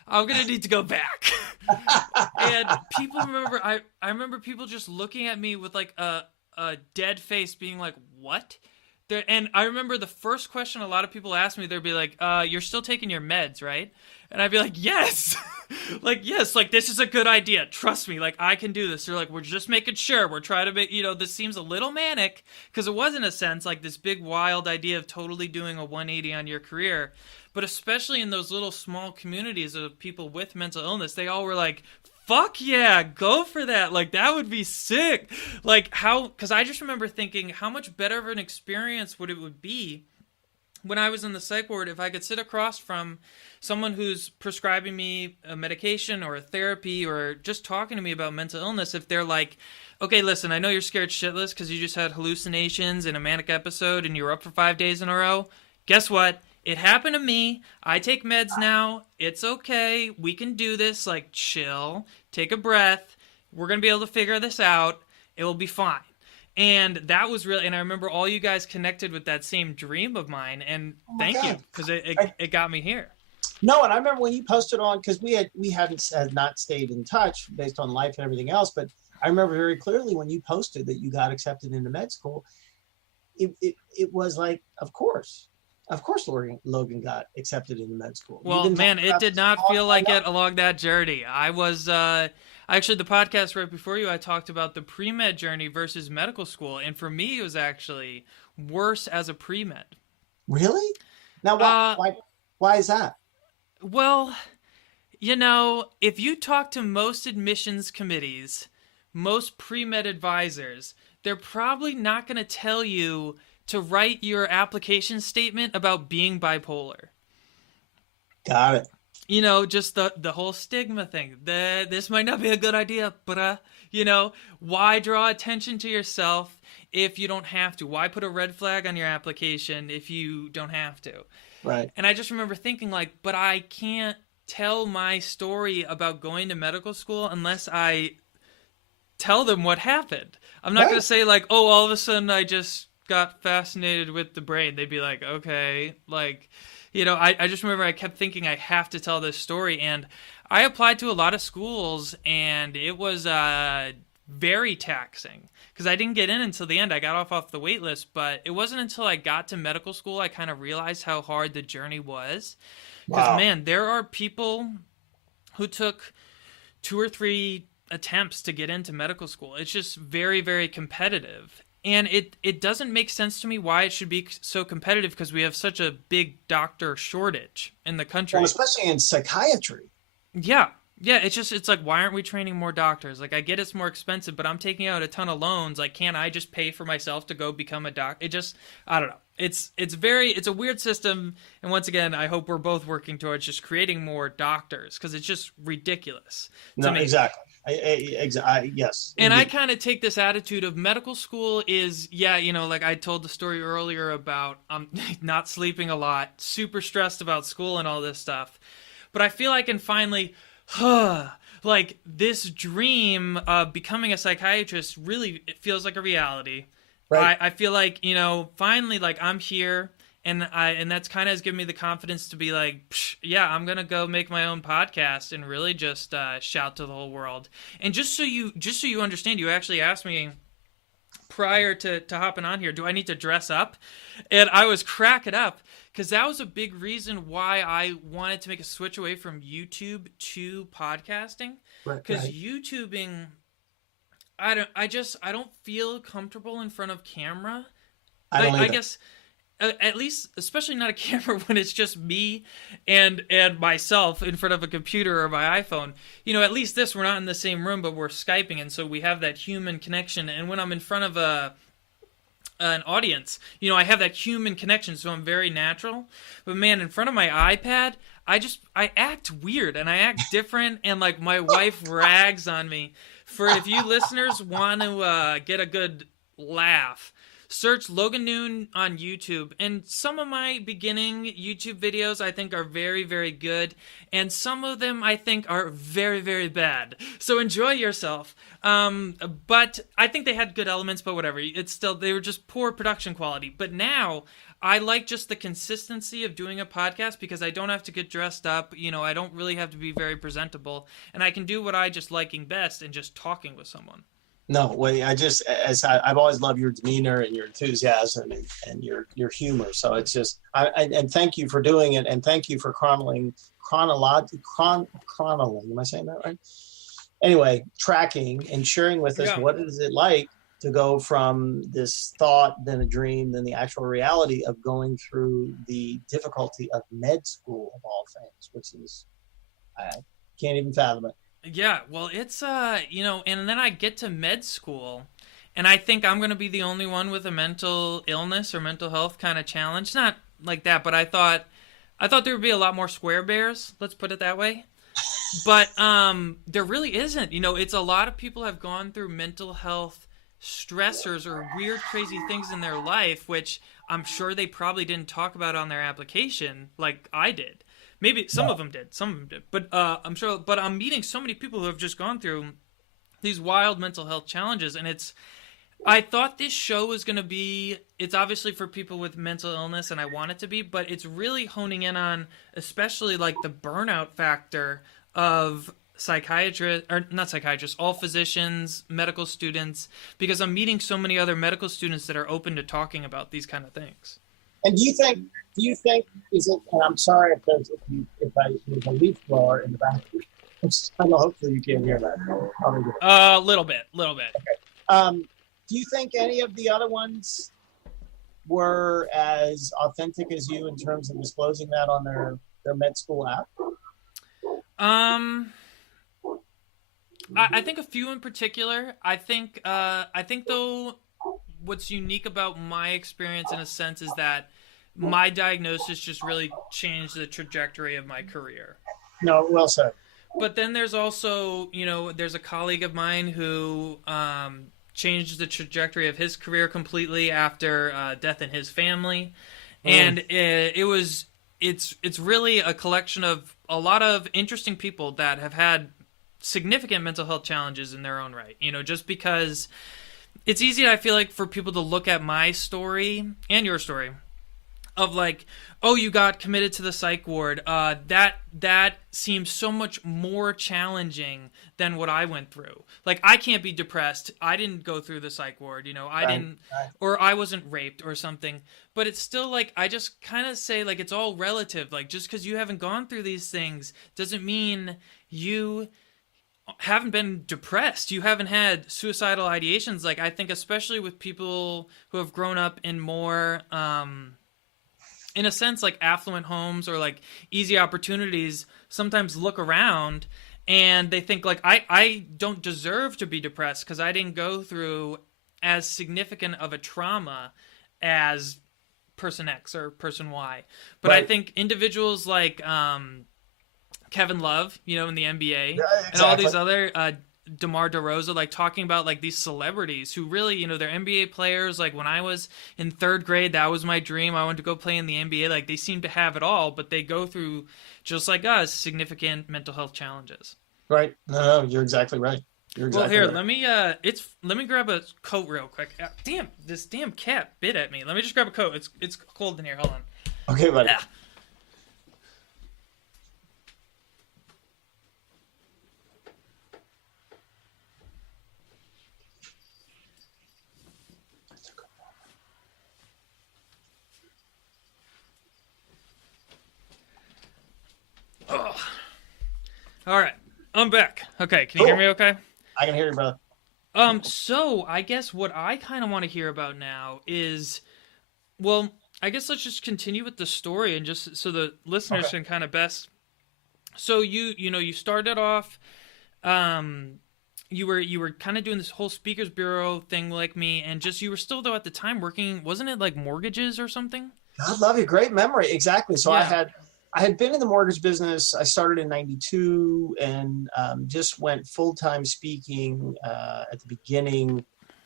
I'm going to need to go back. And people remember, I remember people just looking at me with like a dead face being like, what? And I remember the first question a lot of people asked me, they'd be like, you're still taking your meds, right? And I'd be like, yes. Like, yes, like, this is a good idea. Trust me, like, I can do this. They're like, we're just making sure. We're trying to make, this seems a little manic, because it was, in a sense, like this big, wild idea of totally doing a 180 on your career. But especially in those little small communities of people with mental illness, they all were like, fuck yeah, go for that. Like, that would be sick. Like, because I just remember thinking how much better of an experience would be when I was in the psych ward if I could sit across from someone who's prescribing me a medication or a therapy or just talking to me about mental illness. If they're like, okay, listen, I know you're scared shitless because you just had hallucinations in a manic episode and you were up for 5 days in a row. Guess what? It happened to me. I take meds now. It's okay. We can do this. Like, chill. Take a breath. We're going to be able to figure this out. It will be fine. And that was really, and I remember all you guys connected with that same dream of mine. And thank you, because it got me here. No, and I remember when you posted on, because we had not stayed in touch based on life and everything else, but I remember very clearly when you posted that you got accepted into med school, it was like, of course, Logan got accepted into med school. Well, man, it did not feel like it along that journey. I was, actually, the podcast right before you, I talked about the pre-med journey versus medical school. And for me, it was actually worse as a pre-med. Really? Now, why is that? Well, if you talk to most admissions committees, most pre-med advisors, they're probably not going to tell you to write your application statement about being bipolar. Got it. Just the whole stigma thing. This might not be a good idea, but, why draw attention to yourself if you don't have to? Why put a red flag on your application if you don't have to? Right. And I just remember thinking like, but I can't tell my story about going to medical school unless I tell them what happened. I'm not going to say like, oh, all of a sudden I just got fascinated with the brain. They'd be like, okay, like, I just remember I kept thinking I have to tell this story. And I applied to a lot of schools and it was very taxing because I didn't get in until the end. I got off the wait list, but it wasn't until I got to medical school I kind of realized how hard the journey was. Because, man, there are people who took 2 or 3 attempts to get into medical school. It's just very, very competitive. And it doesn't make sense to me why it should be so competitive because we have such a big doctor shortage in the country. Well, especially in psychiatry. Yeah. Yeah, it's like, why aren't we training more doctors? Like, I get it's more expensive, but I'm taking out a ton of loans. Like, can't I just pay for myself to go become a doctor? I don't know. It's a weird system. And once again, I hope we're both working towards just creating more doctors because it's just ridiculous. No, exactly. Yes. And I kind of take this attitude of medical school is, like I told the story earlier about not sleeping a lot, super stressed about school and all this stuff. But I feel I can finally, like this dream of becoming a psychiatrist really, it feels like a reality. Right. I feel like, finally, like I'm here. And that's kind of has given me the confidence to be like, I'm going to go make my own podcast and really just shout to the whole world. And just so you understand, you actually asked me prior to hopping on here, do I need to dress up? And I was cracking up because that was a big reason why I wanted to make a switch away from YouTube to podcasting. Because YouTubing, I don't feel comfortable in front of camera. I guess... At least, especially not a camera when it's just me and myself in front of a computer or my iPhone. At least this, we're not in the same room, but we're Skyping, and so we have that human connection. And when I'm in front of an audience, I have that human connection, so I'm very natural. But man, in front of my iPad, I act weird and I act different, and like my wife rags on me for if you listeners want to get a good laugh. search Logan Noon on YouTube. And some of my beginning YouTube videos I think are very, very good. And some of them I think are very, very bad. So enjoy yourself. But I think they had good elements, but whatever. It's still, they were just poor production quality. But now I like just the consistency of doing a podcast because I don't have to get dressed up. You know, I don't really have to be very presentable. And I can do what I just liking best and just talking with someone. No, well, I've always loved your demeanor and your enthusiasm and your humor. So it's just, and thank you for doing it. And thank you for chronicling, am I saying that right? Anyway, tracking and sharing with us what is it like to go from this thought, then a dream, then the actual reality of going through the difficulty of med school of all things, which is, I can't even fathom it. Yeah, well, it's, you know, and then I get to med school, and I think I'm going to be the only one with a mental illness or mental health kind of challenge. Not like that, but I thought there would be a lot more square bears, let's put it that way. But there really isn't. You know, it's a lot of people have gone through mental health stressors or weird, crazy things in their life, which I'm sure they probably didn't talk about on their application like I did. Maybe some of them did, but I'm sure. But I'm meeting so many people who have just gone through these wild mental health challenges, and I thought this show was going to be. It's obviously for people with mental illness, and I want it to be, but it's really honing in on, especially like the burnout factor of psychiatrists, or not psychiatrists, all physicians, medical students, because I'm meeting so many other medical students that are open to talking about these kind of things. And do you think is it? And I'm sorry if there's a leaf blower in the background. Hopefully you can't hear that. A little bit. Okay. Do you think any of the other ones were as authentic as you in terms of disclosing that on their med school app? I think a few in particular. I think though, what's unique about my experience in a sense is that my diagnosis just really changed the trajectory of my career. No, well said. But then there's also, you know, there's a colleague of mine who changed the trajectory of his career completely after death in his family. And it's really a collection of a lot of interesting people that have had significant mental health challenges in their own right. You know, just because it's easy, I feel like, for people to look at my story and your story of like, oh, you got committed to the psych ward. That seems so much more challenging than what I went through. Like, I can't be depressed. I didn't go through the psych ward, you know, or I wasn't raped or something. But it's still like, I just kind of say like, it's all relative. Like, just because you haven't gone through these things doesn't mean you haven't been depressed. You haven't had suicidal ideations. Like, I think especially with people who have grown up in more, in a sense, like affluent homes or like easy opportunities, sometimes look around and they think like, I don't deserve to be depressed because I didn't go through as significant of a trauma as person X or person Y. But right. I think individuals like Kevin Love, you know, in the NBA, exactly. And all these other DeMar DeRozan, like talking about like these celebrities who really, you know, they're NBA players. Like when I was in third grade, that was my dream. I wanted to go play in the NBA. Like they seem to have it all, but they go through, just like us, significant mental health challenges. Right. No, you're exactly right. Well, here, right. Let me grab a coat real quick. Damn, this damn cat bit at me. Let me just grab a coat. It's cold in here. Hold on. Okay, buddy. Oh. All right, I'm back. Okay, can you hear me okay? I can hear you, brother. So I guess what I kind of want to hear about now is, well, I guess let's just continue with the story and just so the listeners can kind of best. So you started off, you were kind of doing this whole speakers bureau thing like me, and just you were still though at the time working, wasn't it like mortgages or something? God love you, great memory, exactly. So yeah. I had been in the mortgage business. I started in '92 and just went full-time speaking at the beginning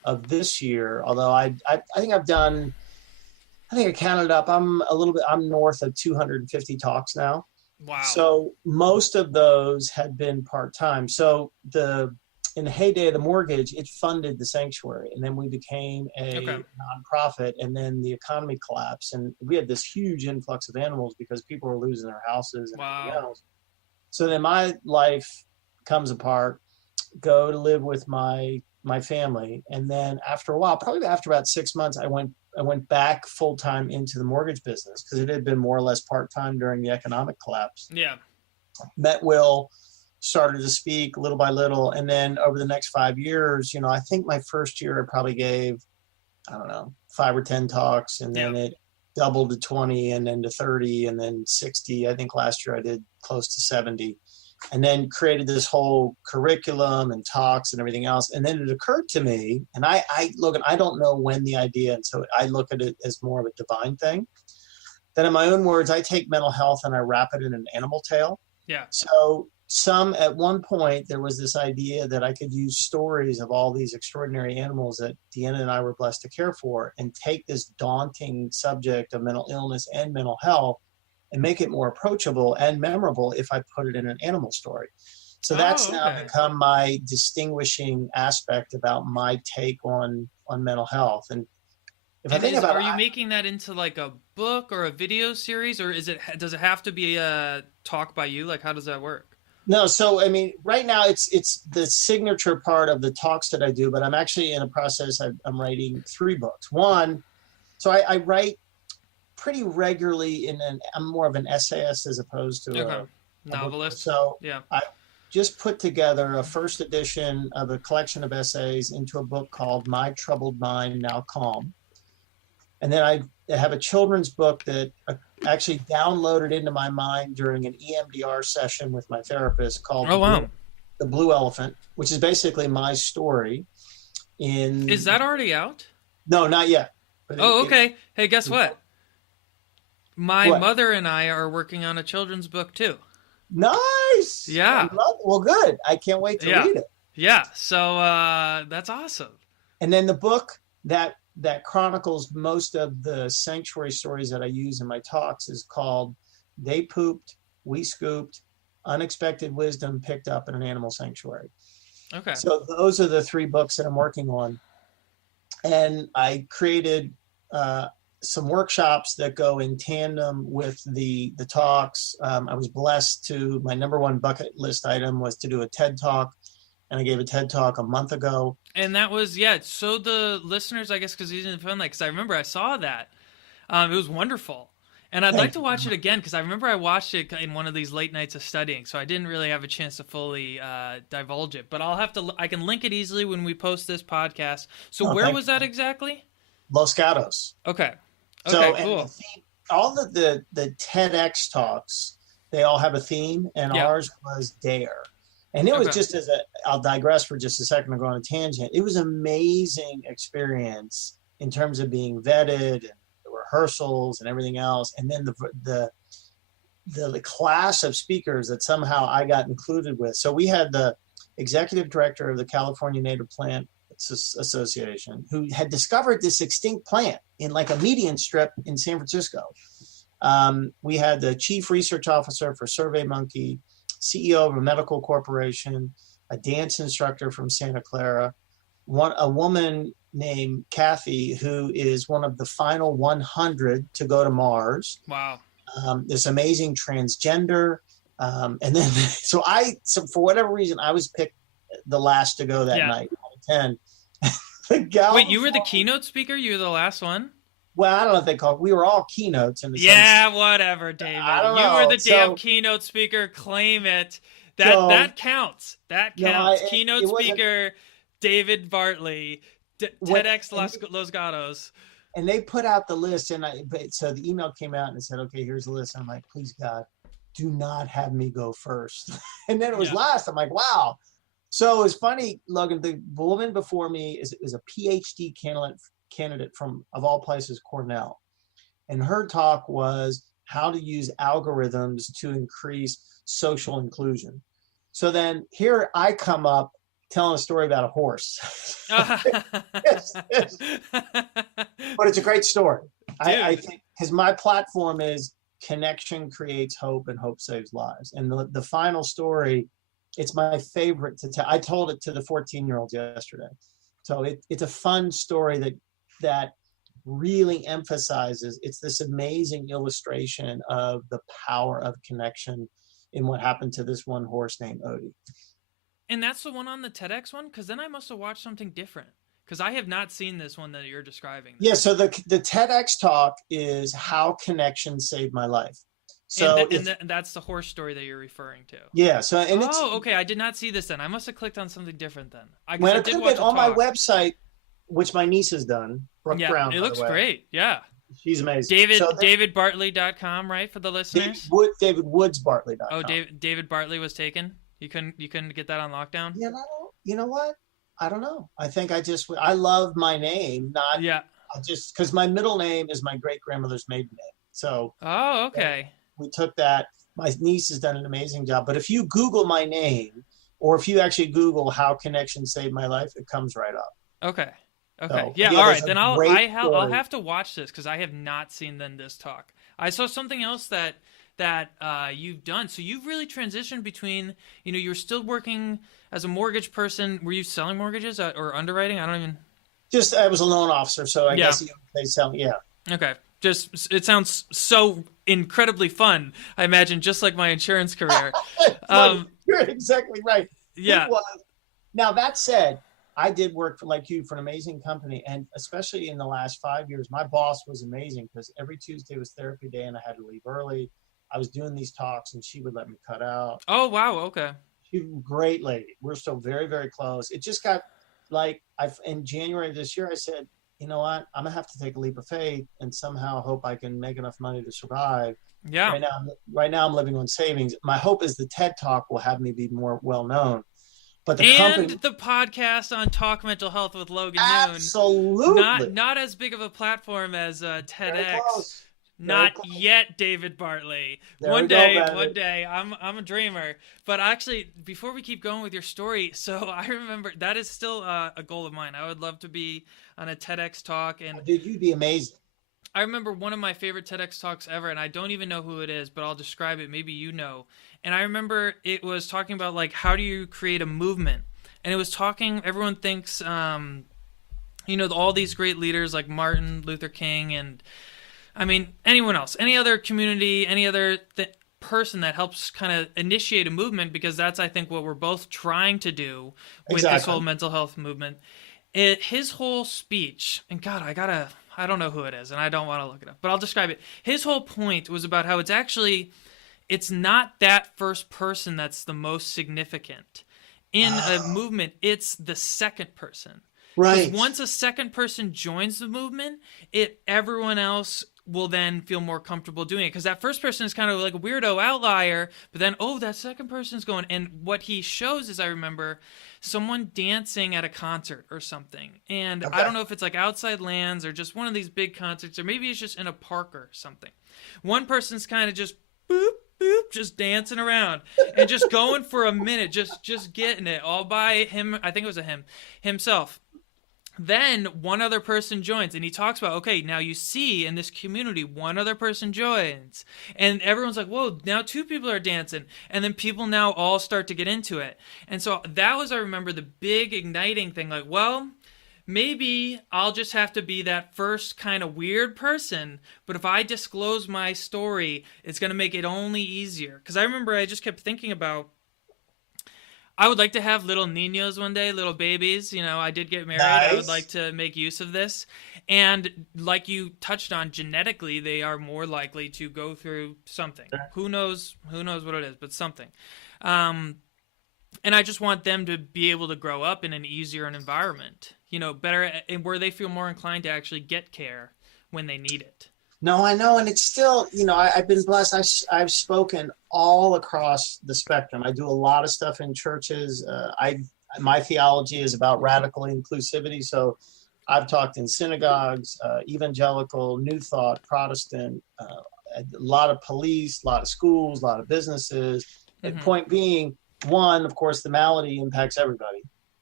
of this year, although I think I've done, I think I counted up, I'm north of 250 talks now. Wow. So most of those had been part-time. So in the heyday of the mortgage, it funded the sanctuary, and then we became a nonprofit, and then the economy collapsed, and we had this huge influx of animals because people were losing their houses and everything else. So then my life comes apart, go to live with my family, and then after a while, probably after about 6 months, I went back full-time into the mortgage business because it had been more or less part-time during the economic collapse. Yeah. Met Will, started to speak little by little. And then over the next 5 years, I think my first year I probably gave, I don't know, 5 or 10 talks, and then it doubled to 20 and then to 30 and then 60. I think last year I did close to 70, and then created this whole curriculum and talks and everything else. And then it occurred to me, and I don't know when the idea, and so I look at it as more of a divine thing, that in my own words, I take mental health and I wrap it in an animal tale. Yeah. So at one point, there was this idea that I could use stories of all these extraordinary animals that Deanna and I were blessed to care for, and take this daunting subject of mental illness and mental health and make it more approachable and memorable if I put it in an animal story. So that's now become my distinguishing aspect about my take on mental health. And if I think about it, are you making that into like a book or a video series, or does it have to be a talk by you? Like, how does that work? No, so I mean, right now it's the signature part of the talks that I do, but I'm actually in a process. I'm writing 3 books. One, so I write pretty regularly I'm more of an essayist as opposed to a novelist. So I just put together a first edition of a collection of essays into a book called My Troubled Mind, Now Calm. And then I have a children's book that actually downloaded into my mind during an EMDR session with my therapist called The Blue Elephant, which is basically my story. Is that already out? No, not yet. Okay. Hey, guess what? My mother and I are working on a children's book too. Nice. Yeah. Well, good. I can't wait to read it. Yeah. So that's awesome. And then the book that chronicles most of the sanctuary stories that I use in my talks is called They Pooped, We Scooped, Unexpected Wisdom Picked Up in an Animal Sanctuary. Okay. So those are the 3 books that I'm working on. And I created some workshops that go in tandem with the talks. I was blessed to, my number 1 bucket list item was to do a TED Talk. And I gave a TED Talk a month ago. And that was, so the listeners, I guess, because you didn't find that, because I remember I saw that. It was wonderful. And I'd like to watch it again, because I remember I watched it in one of these late nights of studying, so I didn't really have a chance to fully divulge it. But I can link it easily when we post this podcast. So where was that exactly? Los Gatos. Okay. So, cool. All the TEDx talks, they all have a theme, and ours was Dare. And it was just I'll digress for just a second and go on a tangent. It was an amazing experience in terms of being vetted and the rehearsals and everything else. And then the class of speakers that somehow I got included with. So we had the executive director of the California Native Plant Association, who had discovered this extinct plant in like a median strip in San Francisco. We had the chief research officer for SurveyMonkey, CEO of a medical corporation, a dance instructor from Santa Clara, a woman named Kathy, who is one of the final 100 to go to Mars. Wow. This amazing transgender. And then, so for whatever reason, I was picked the last to go that night, 10. Wait, you were the keynote speaker? You were the last one? Well, I don't know if they call it. We were all keynotes in the sense. Whatever, David. You were the damn keynote speaker. Claim it. That counts. That counts. Keynote speaker, David Bartley, TedxLosGatos. And they put out the list, so the email came out and it said, "Okay, here's the list." And I'm like, "Please God, do not have me go first." And then it was last. I'm like, "Wow." So it's funny, Logan. The woman before me is a PhD candidate from, of all places, Cornell, and her talk was how to use algorithms to increase social inclusion. So then here I come up telling a story about a horse. Yes. But it's a great story. I think because my platform is connection creates hope and hope saves lives. And the final story, it's my favorite to tell. I told it to the 14-year-old yesterday. So it's a fun story that really emphasizes, it's this amazing illustration of the power of connection in what happened to this one horse named Odie. And that's the one on the TEDx one? Because then I must have watched something different. Because I have not seen this one that you're describing. Yeah, so the TEDx talk is how connection saved my life. So and that's the horse story that you're referring to. Yeah. So okay. I did not see this then. I must have clicked on something different then. When I clicked it on my website, which my niece has done, Brooke Brown. It looks great. Yeah. She's amazing. DavidBartley.com, right, for the listeners? DavidWoodsBartley.com. Oh, David Bartley was taken? You couldn't get that on lockdown? Yeah, you know what? I don't know. I think I love my name, not just because my middle name is my great grandmother's maiden name. So okay. We took that. My niece has done an amazing job. But if you Google my name, or if you actually Google how connection saved my life, it comes right up. Okay. So, all right. Then I'll have to watch this because I have not seen this talk. I saw something else that you've done. So you've really transitioned between, you're still working as a mortgage person. Were you selling mortgages or underwriting? I don't even. Just I was a loan officer, so I guess they sell. Yeah. Okay. Just it sounds so incredibly fun. I imagine just like my insurance career. You're exactly right. Yeah. Now that said, I did work for an amazing company, and especially in the last 5 years, my boss was amazing because every Tuesday was therapy day, and I had to leave early. I was doing these talks, and she would let me cut out. Oh wow! Okay. She's a great lady. We're still very, very close. It just got in January of this year, I said, you know what? I'm gonna have to take a leap of faith and somehow hope I can make enough money to survive. Yeah. Right now I'm living on savings. My hope is the TED Talk will have me be more well known. But the podcast on Talk Mental Health with Logan Noon. Absolutely. Not as big of a platform as TEDx. Not yet, David Bartley. One day, I'm a dreamer. But actually, before we keep going with your story, so I remember that is still a goal of mine. I would love to be on a TEDx talk. And dude, you'd be amazing. I remember one of my favorite TEDx talks ever, and I don't even know who it is, but I'll describe it. Maybe you know. And I remember it was talking about how do you create a movement? And it was talking. Everyone thinks, all these great leaders like Martin Luther King and. I mean, anyone else, any other community, any other person that helps kind of initiate a movement, because that's, I think, what we're both trying to do with this whole mental health movement. His whole speech, and God, I don't know who it is, and I don't want to look it up, but I'll describe it. His whole point was about how it's not that first person that's the most significant. In a movement, it's the second person. Right. Once a second person joins the movement, everyone else will then feel more comfortable doing it, because that first person is kind of like a weirdo outlier, but then that second person is going. And what he shows is, I remember someone dancing at a concert or something, and I don't know if it's like Outside Lands or just one of these big concerts, or maybe it's just in a park or something. One person's kind of just boop boop, just dancing around and just going for a minute, just getting it all by him. I think it was himself. Then one other person joins, and he talks about, okay, now you see in this community, one other person joins, and everyone's like, whoa, now two people are dancing, and then people now all start to get into it. And so that was, I remember, the big igniting thing, maybe I'll just have to be that first kind of weird person, but if I disclose my story, it's going to make it only easier. Because I remember I just kept thinking about, I would like to have little niños one day, little babies. I did get married. Nice. I would like to make use of this. And like you touched on, genetically, they are more likely to go through something. Who knows what it is, but something. And I just want them to be able to grow up in an easier environment, better, and where they feel more inclined to actually get care when they need it. No, I know. And it's still, I've been blessed. I've spoken all across the spectrum. I do a lot of stuff in churches. My theology is about radical inclusivity. So I've talked in synagogues, evangelical, New Thought, Protestant, a lot of police, a lot of schools, a lot of businesses. Mm-hmm. And point being, one, of course, the malady impacts everybody.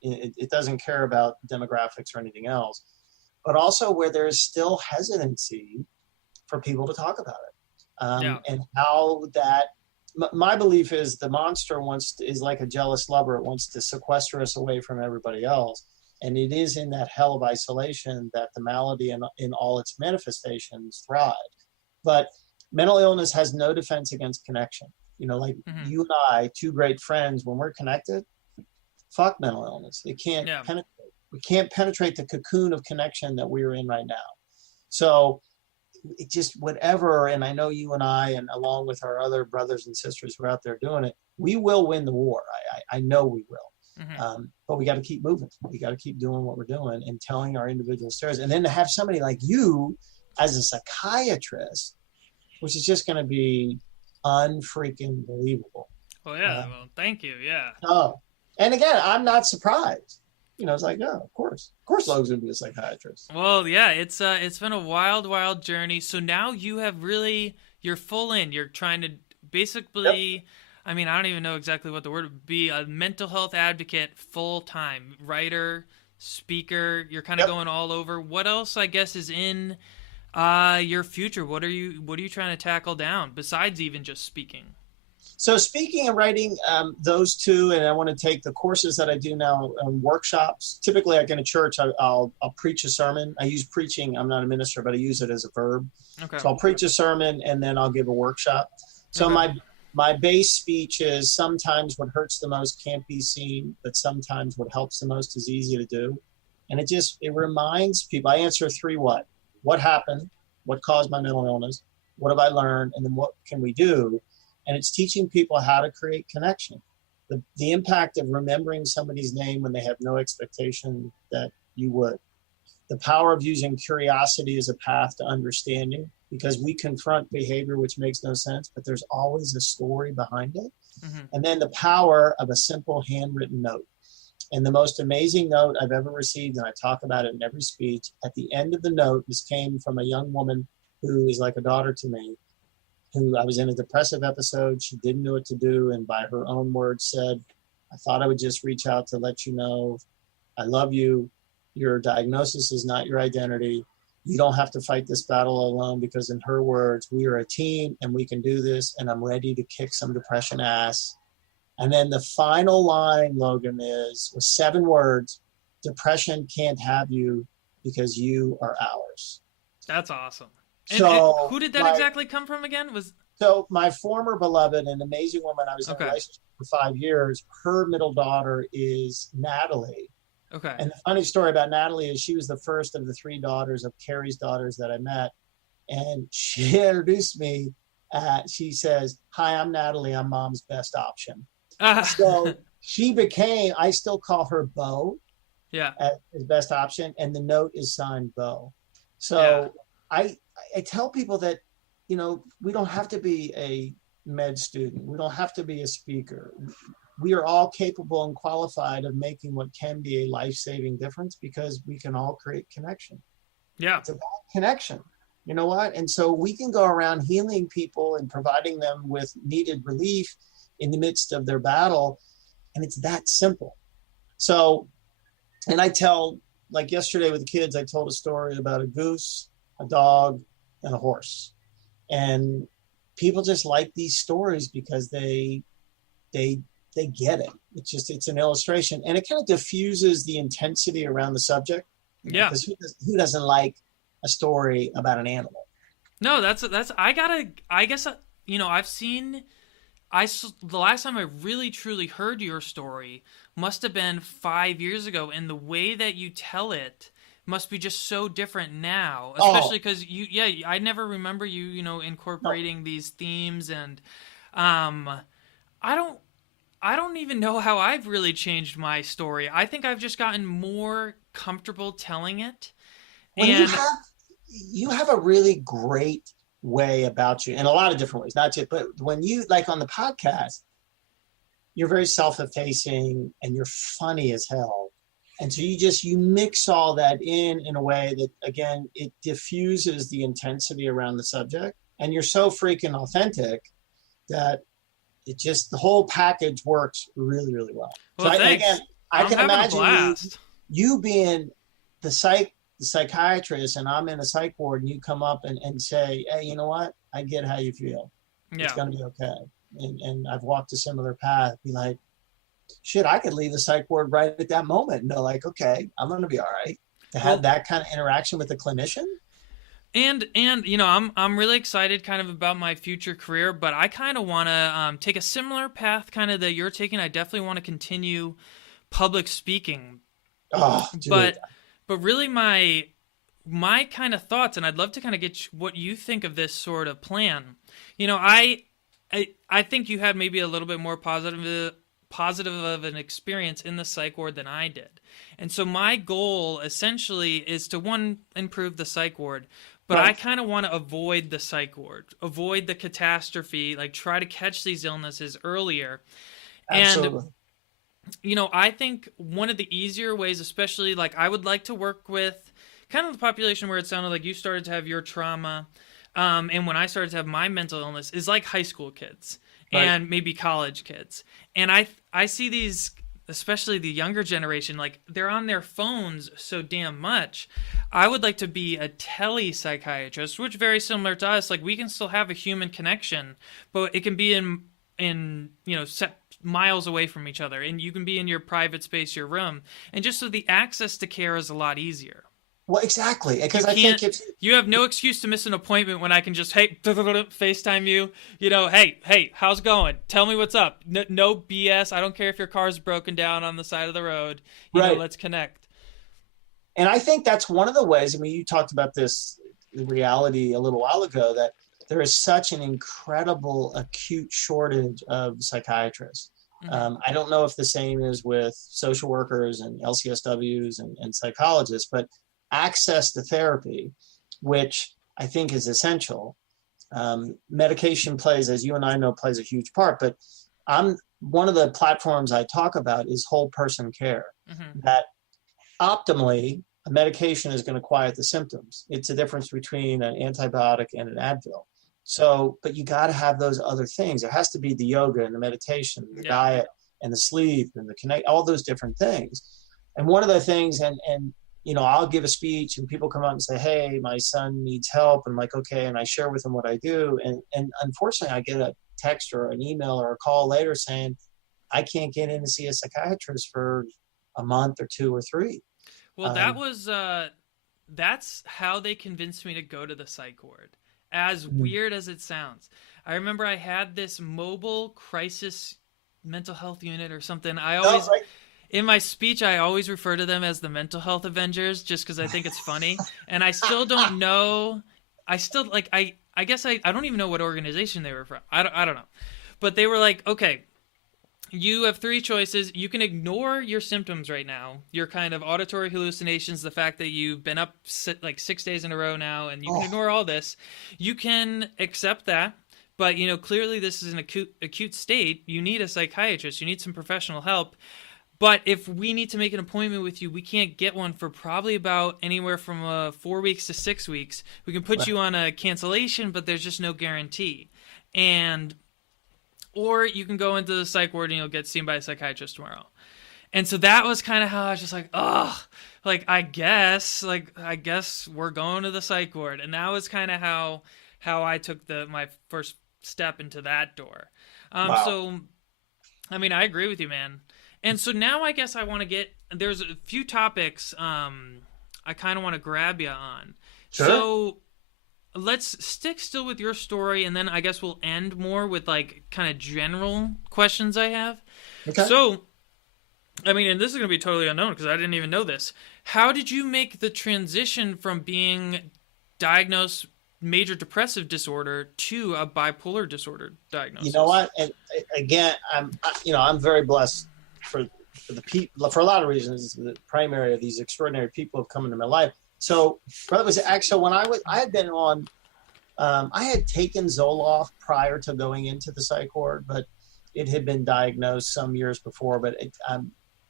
It doesn't care about demographics or anything else, but also where there is still hesitancy for people to talk about it. And how that, my belief is the monster is like a jealous lover. It wants to sequester us away from everybody else. And it is in that hell of isolation that the malady in all its manifestations thrive. But mental illness has no defense against connection. Like you and I, two great friends, when we're connected, fuck mental illness. It can't penetrate. We can't penetrate the cocoon of connection that we're in right now. So it just whatever, and I know you and I, and along with our other brothers and sisters who are out there doing it, we will win the war. I know we will. But we got to keep moving. We got to keep doing what we're doing and telling our individual stories. And then to have somebody like you as a psychiatrist, which is just going to be unfreaking believable. Well, yeah. Well, thank you. Yeah. Oh, and again, I'm not surprised. It's like, yeah, of course Logan's gonna be a psychiatrist. Well, yeah, it's been a wild journey. So now you're full in. You're trying to basically, yep. I mean, I don't even know exactly what the word would be. A mental health advocate, full time writer, speaker. You're kind of going all over. What else, I guess, is in your future? What are you trying to tackle down besides even just speaking? So speaking and writing, those two, and I want to take the courses that I do now, workshops. Typically, like in a church, I'll preach a sermon. I use preaching. I'm not a minister, but I use it as a verb. Okay. So I'll preach a sermon, and then I'll give a workshop. So my base speech is sometimes what hurts the most can't be seen, but sometimes what helps the most is easy to do. And it reminds people. I answer 3 what. What happened? What caused my mental illness? What have I learned? And then what can we do? And it's teaching people how to create connection. The impact of remembering somebody's name when they have no expectation that you would. The power of using curiosity as a path to understanding, because we confront behavior which makes no sense, but there's always a story behind it. And then the power of a simple handwritten note. And the most amazing note I've ever received, and I talk about it in every speech, at the end of the note, this came from a young woman who is like a daughter to me, who I was in a depressive episode. She didn't know what to do. And by her own words said, I thought I would just reach out to let you know, I love you. Your diagnosis is not your identity. You don't have to fight this battle alone, because in her words, we are a team and we can do this. And I'm ready to kick some depression ass. And then the final line, Logan, was 7 words: depression can't have you because you are ours. That's awesome. And who did that exactly come from again? So my former beloved and amazing woman, I was in a relationship for 5 years. Her middle daughter is Natalie. Okay. And the funny story about Natalie is she was the first of the 3 daughters of Carrie's daughters that I met. And she introduced me. She says, hi, I'm Natalie. I'm mom's best option. So she became, I still call her Bo. Yeah. As best option. And the note is signed Bo. So I tell people that, we don't have to be a med student. We don't have to be a speaker. We are all capable and qualified of making what can be a life-saving difference, because we can all create connection. Yeah. It's about connection. You know what? And so we can go around healing people and providing them with needed relief in the midst of their battle. And it's that simple. So, and I tell, like yesterday with the kids, I told a story about a goose, a dog, and a horse. And people just like these stories because they get it. It's an illustration, and it kind of diffuses the intensity around the subject. Yeah. Because who doesn't like a story about an animal? No, the last time I really truly heard your story must have been 5 years ago, and the way that you tell it must be just so different now, especially because I never remember you incorporating these themes, and I don't even know how I've really changed my story. I think I've just gotten more comfortable telling it. Well, and you have a really great way about you in a lot of different ways, not just, but when you, like on the podcast, you're very self-effacing and you're funny as hell. And so you mix all that in a way that, again, it diffuses the intensity around the subject. And you're so freaking authentic that the whole package works really, really well. Well, so thanks. I can imagine blast. you being the psychiatrist, and I'm in a psych ward, and you come up and say, hey, you know what? I get how you feel. Yeah. It's going to be okay. And I've walked a similar path. Be like, shit, I could leave the psych ward right at that moment. And they're like, okay, I'm going to be all right. To have that kind of interaction with the clinician. And you know, I'm really excited kind of about my future career, but I kind of want to take a similar path kind of that you're taking. I definitely want to continue public speaking. Oh, dude. But really my kind of thoughts, and I'd love to kind of get what you think of this sort of plan. You know, I think you had maybe a little bit more positive of an experience in the psych ward than I did. And so my goal essentially is to, one, improve the psych ward, but right. I kind of want to avoid the psych ward, avoid the catastrophe, like try to catch these illnesses earlier. Absolutely. And, you know, I think one of the easier ways, especially like I would like to work with kind of the population where it sounded like you started to have your trauma, and when I started to have my mental illness, is like high school kids. Right. And maybe college kids. And I see these, especially the younger generation, like they're on their phones so damn much. I would like to be a tele-psychiatrist, which very similar to us. Like we can still have a human connection, but it can be in you know, set miles away from each other. And you can be in your private space, your room. And just so the access to care is a lot easier. Well, exactly, because I think you have no excuse to miss an appointment when I can just FaceTime you. You know, hey, how's it going? Tell me what's up. No BS. I don't care if your car's broken down on the side of the road. You know, let's connect. And I think that's one of the ways. I mean, you talked about this reality a little while ago that there is such an incredible acute shortage of psychiatrists. Mm-hmm. I don't know if the same is with social workers and LCSWs and psychologists, but access to therapy, which I think is essential. Medication plays, as you and I know, plays a huge part, but one of the platforms I talk about is whole person care. Mm-hmm. That optimally, a medication is going to quiet the symptoms. It's a difference between an antibiotic and an Advil. So, but you got to have those other things. There has to be the yoga and the meditation, the diet and the sleep and the connect, all those different things. And one of the things, and you know, I'll give a speech and people come up and say, hey, my son needs help. And I'm like, okay. And I share with them what I do. And unfortunately, I get a text or an email or a call later saying, I can't get in to see a psychiatrist for a month or 2 or 3. Well, that's how they convinced me to go to the psych ward. As weird as it sounds. I remember I had this mobile crisis mental health unit or something. In my speech, I always refer to them as the mental health Avengers just because I think it's funny. And I still don't know. I guess I don't even know what organization they were from. I don't know. But they were like, okay, you have 3 choices. You can ignore your symptoms right now. Your kind of auditory hallucinations, the fact that you've been up like 6 days in a row now, and you can ignore all this. You can accept that. But, you know, clearly this is an acute state. You need a psychiatrist. You need some professional help. But if we need to make an appointment with you, we can't get one for probably about anywhere from 4 weeks to 6 weeks. We can put you on a cancellation, but there's just no guarantee. Or you can go into the psych ward and you'll get seen by a psychiatrist tomorrow. And so that was kind of how I was just like, I guess we're going to the psych ward. And that was kind of how I took my first step into that door. Wow. So, I mean, I agree with you, man. And so now I guess I want to there's a few topics I kind of want to grab you on. Sure. So let's stick still with your story, and then I guess we'll end more with like kind of general questions I have. Okay. So, I mean, and this is going to be totally unknown because I didn't even know this. How did you make the transition from being diagnosed major depressive disorder to a bipolar disorder diagnosis? You know what? And again, I'm very blessed for the people for a lot of reasons. The primary of these extraordinary people have come into my life. So, brother, was actually when I had been on, I had taken Zoloft prior to going into the psych ward, but it had been diagnosed some years before. But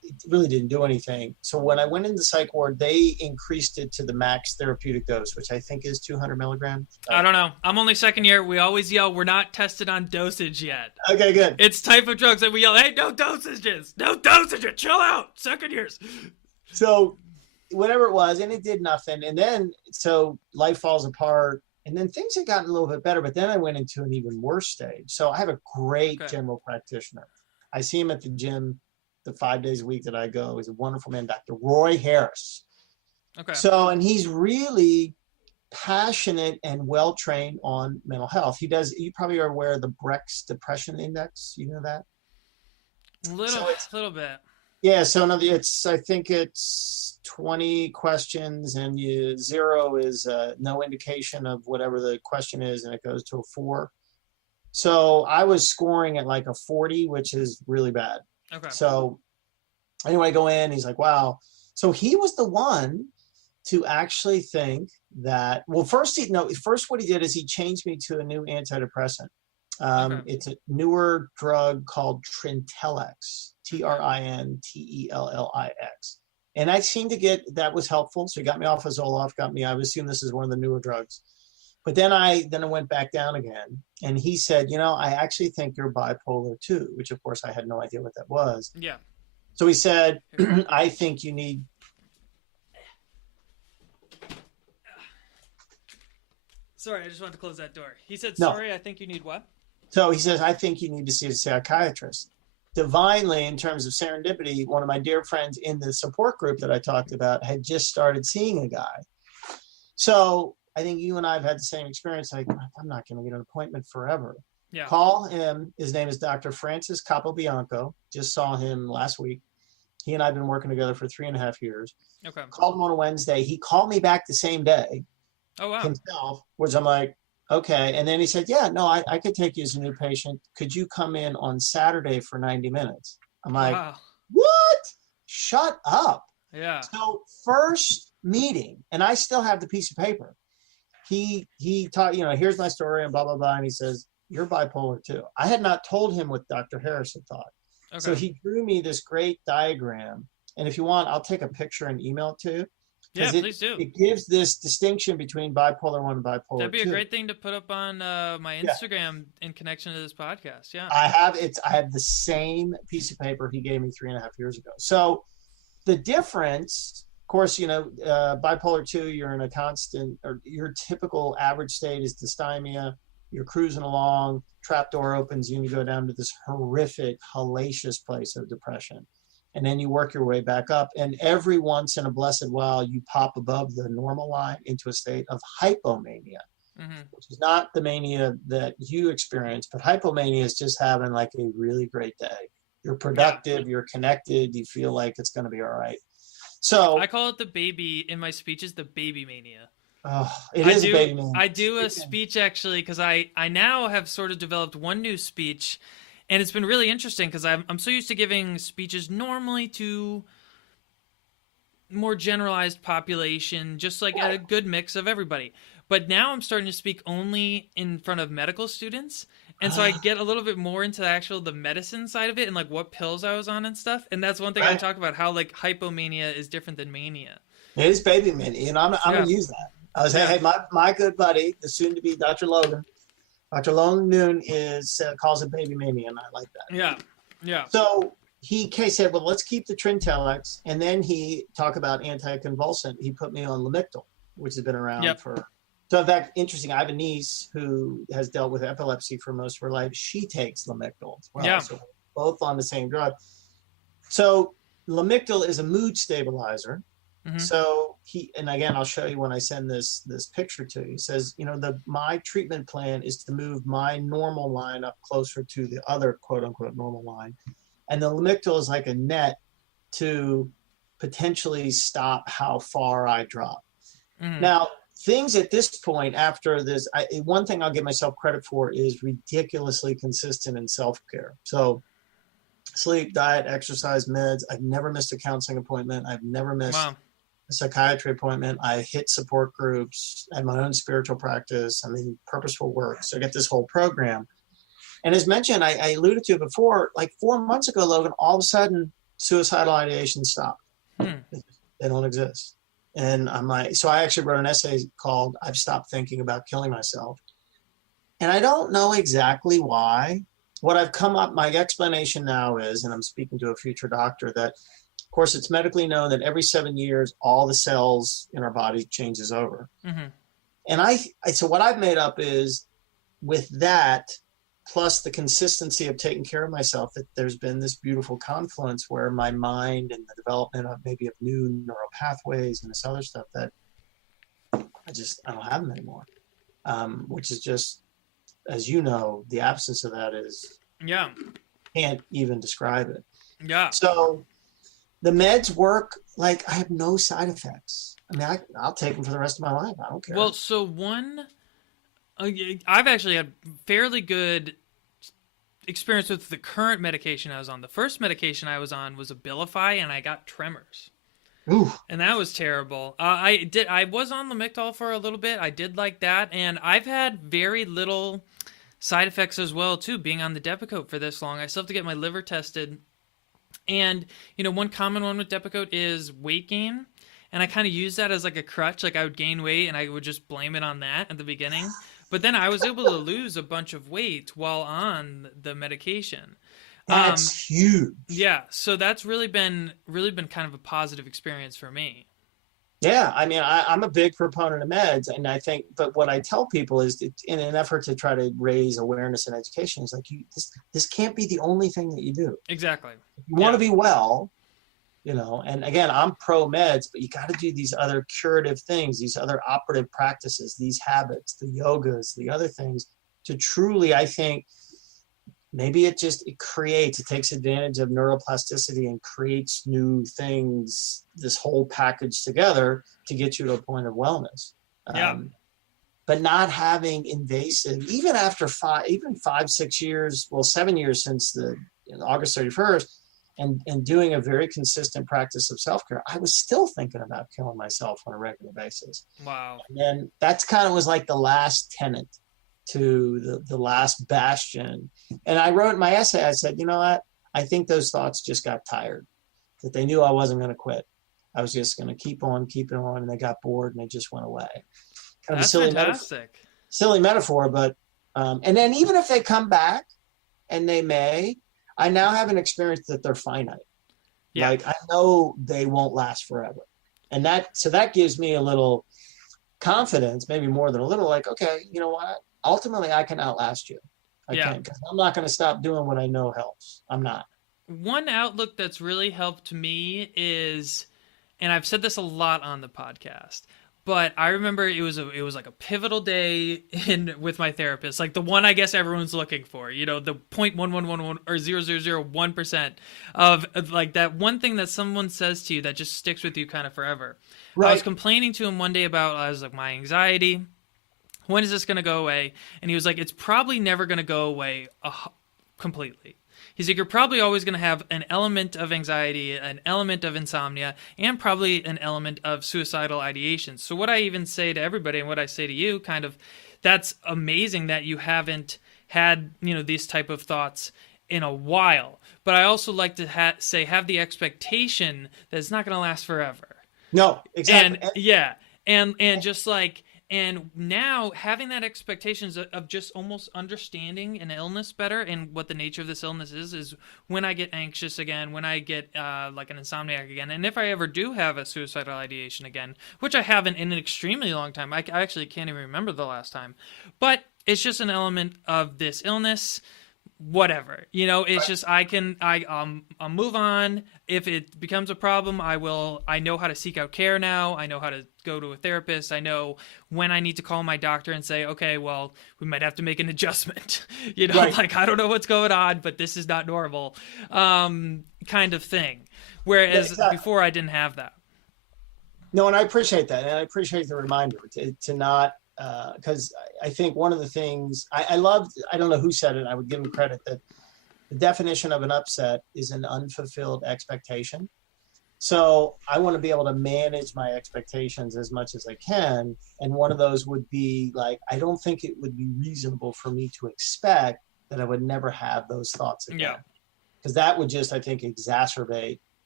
it really didn't do anything. So when I went in the psych ward, they increased it to the max therapeutic dose, which I think is 200 milligrams. I don't know. I'm only second year. We always yell, we're not tested on dosage yet. Okay, good. It's type of drugs that we yell, hey, no dosages. No dosages. Chill out. Second years. So whatever it was, and it did nothing. And then, so life falls apart. And then things had gotten a little bit better, but then I went into an even worse stage. So I have a great general practitioner. I see him at the gym the 5 days a week that I go. He's a wonderful man, Dr. Roy Harris. Okay. So, and he's really passionate and well-trained on mental health. He does, you probably are aware of the Brecht's Depression Index. You know that? A little bit. Yeah, so I think it's 20 questions, and 0 is no indication of whatever the question is, and it goes to a 4. So I was scoring at like a 40, which is really bad. Okay. So anyway, I go in, he's like, wow. So he was the one to actually think that, well, first what he did is he changed me to a new antidepressant. It's a newer drug called Trintellix, Trintellix. And I seemed to get, that was helpful. So he got me off of Zoloft, I would assume this is one of the newer drugs. But then I went back down again. And he said, I actually think you're bipolar 2, which of course I had no idea what that was. Yeah. So he said, I think you need. Sorry, I just wanted to close that door. He said, No. sorry, I think you need what? So he says, I think you need to see a psychiatrist. Divinely, in terms of serendipity, one of my dear friends in the support group that I talked about had just started seeing a guy. So I think you and I have had the same experience. Like, I'm not going to get an appointment forever. Yeah. Call him. His name is Dr. Francis Capobianco. Just saw him last week. He and I have been working together for 3.5 years. Okay. Called him on a Wednesday. He called me back the same day. Oh, wow. Himself, which I'm like, okay. And then he said, yeah, no, I could take you as a new patient. Could you come in on Saturday for 90 minutes? I'm like, wow. What? Shut up. Yeah. So first meeting, and I still have the piece of paper. He taught, here's my story and blah, blah, blah. And he says, you're bipolar 2. I had not told him what Dr. Harris had thought. Okay. So he drew me this great diagram. And if you want, I'll take a picture and email it to you. Yeah, please do. It gives this distinction between bipolar 1 and bipolar 2. That'd be a great thing to put up on my Instagram in connection to this podcast. Yeah. I have the same piece of paper he gave me 3.5 years ago. So the difference, of course, bipolar 2, you're in a constant, or your typical average state is dysthymia. You're cruising along, trapdoor opens, and you go down to this horrific, hellacious place of depression. And then you work your way back up. And every once in a blessed while, you pop above the normal line into a state of hypomania, which is not the mania that you experience, but hypomania is just having like a really great day. You're productive, you're connected, you feel like it's going to be all right. So I call it the baby, in my speeches, the baby mania. Oh, it is a baby mania. I do a speech actually, because I now have sort of developed one new speech. And it's been really interesting because I'm so used to giving speeches normally to more generalized population, just like a good mix of everybody. But now I'm starting to speak only in front of medical students. And so I get a little bit more into the medicine side of it and like what pills I was on and stuff. And that's one thing I talk about, how like hypomania is different than mania. It is baby mania. I'm going to use that. I was saying, hey, my good buddy, the soon-to-be Dr. Logan, Dr. Logan Noon calls it baby mania, and I like that. Yeah, yeah. So he said, well, let's keep the Trintellix, and then he talked about anticonvulsant. He put me on Lamictal, which has been around for. So in fact, interesting. I have a niece who has dealt with epilepsy for most of her life. She takes Lamictal as well. Yeah. So both on the same drug. So Lamictal is a mood stabilizer. Mm-hmm. So and again, I'll show you when I send this picture to you. He says, my treatment plan is to move my normal line up closer to the other quote unquote normal line. And the Lamictal is like a net to potentially stop how far I drop. Mm-hmm. Now, things at this point after this, one thing I'll give myself credit for is ridiculously consistent in self-care. So sleep, diet, exercise, meds. I've never missed a counseling appointment. I've never missed a psychiatry appointment. I hit support groups. I have my own spiritual practice. I mean, purposeful work. So I get this whole program. And as mentioned, I alluded to it before, like 4 months ago, Logan, all of a sudden suicidal ideation stopped. Hmm. They don't exist. And I'm like, so I actually wrote an essay called I've Stopped Thinking About Killing Myself. And I don't know exactly why. What I've come up, my explanation now is, and I'm speaking to a future doctor, that of course it's medically known that every 7 years, all the cells in our body changes over. Mm-hmm. And so what I've made up is with that, plus the consistency of taking care of myself, that there's been this beautiful confluence where my mind and the development of maybe of new neural pathways and this other stuff that I don't have them anymore. Which is just, as you know, the absence of that is, can't even describe it. Yeah. So the meds work like I have no side effects. I mean, I'll take them for the rest of my life. I don't care. Well, so I've actually had fairly good experience with the current medication I was on. The first medication I was on was Abilify, and I got tremors. Ooh. And that was terrible. I was on Lamictal for a little bit. I did like that, and I've had very little side effects as well too, being on the Depakote for this long. I still have to get my liver tested. And, one common one with Depakote is weight gain. And I kind of use that as like a crutch. Like I would gain weight and I would just blame it on that at the beginning. But then I was able to lose a bunch of weight while on the medication. That's huge. Yeah. So that's really been kind of a positive experience for me. Yeah. I mean, I'm a big proponent of meds. And I think, but what I tell people is in an effort to try to raise awareness and education is like, this can't be the only thing that you do. Exactly. If you want to be well, and again, I'm pro meds, but you got to do these other curative things, these other operative practices, these habits, the yogas, the other things to truly, I think, maybe it takes advantage of neuroplasticity and creates new things, this whole package together to get you to a point of wellness. But not having invasive, even after 5, 6 years, 7 years since August 31st, and doing a very consistent practice of self-care, I was still thinking about killing myself on a regular basis. Wow. And then that's kind of was like the last tenet to the last bastion. And I wrote in my essay, I said, you know what? I think those thoughts just got tired, that they knew I wasn't going to quit. I was just going to keep on, and they got bored and they just went away. Kind of That's a silly fantastic. Silly metaphor, but, and then even if they come back, and they may, I now have an experience that they're finite. Yeah. Like I know they won't last forever. And that gives me a little confidence, maybe more than a little, like, okay, you know what? Ultimately I can outlast you. I can, because I'm not going to stop doing what I know helps. I'm not. One outlook that's really helped me is, and I've said this a lot on the podcast, but I remember it was like a pivotal day with my therapist, like the one I guess everyone's looking for, the 0.1111 or 0.0001% of like that one thing that someone says to you that just sticks with you kind of forever. Right. I was complaining to him one day about, my anxiety. When is this going to go away? And he was like, it's probably never going to go away completely. He's like, you're probably always going to have an element of anxiety, an element of insomnia, and probably an element of suicidal ideation. So what I even say to everybody and what I say to you, kind of, that's amazing that you haven't had, these type of thoughts in a while. But I also like to have the expectation that it's not going to last forever. No, exactly. And just like, and now having that expectations of just almost understanding an illness better and what the nature of this illness is when I get anxious again, when I get like an insomniac again, and if I ever do have a suicidal ideation again, which I haven't in an extremely long time. I actually can't even remember the last time, but it's just an element of this illness. Whatever, it's just I'll move on. If it becomes a problem, I know how to seek out care now. I know how to go to a therapist. I know when I need to call my doctor and say, okay, well, we might have to make an adjustment, Right. Like, I don't know what's going on, but this is not normal, kind of thing. Whereas before I didn't have that. No, and I appreciate that. And I appreciate the reminder to not, because I think one of the things I loved, I don't know who said it, I would give him credit, that the definition of an upset is an unfulfilled expectation. So I want to be able to manage my expectations as much as I can. And one of those would be like, I don't think it would be reasonable for me to expect that I would never have those thoughts again. Yeah. Because that would just, I think, exacerbate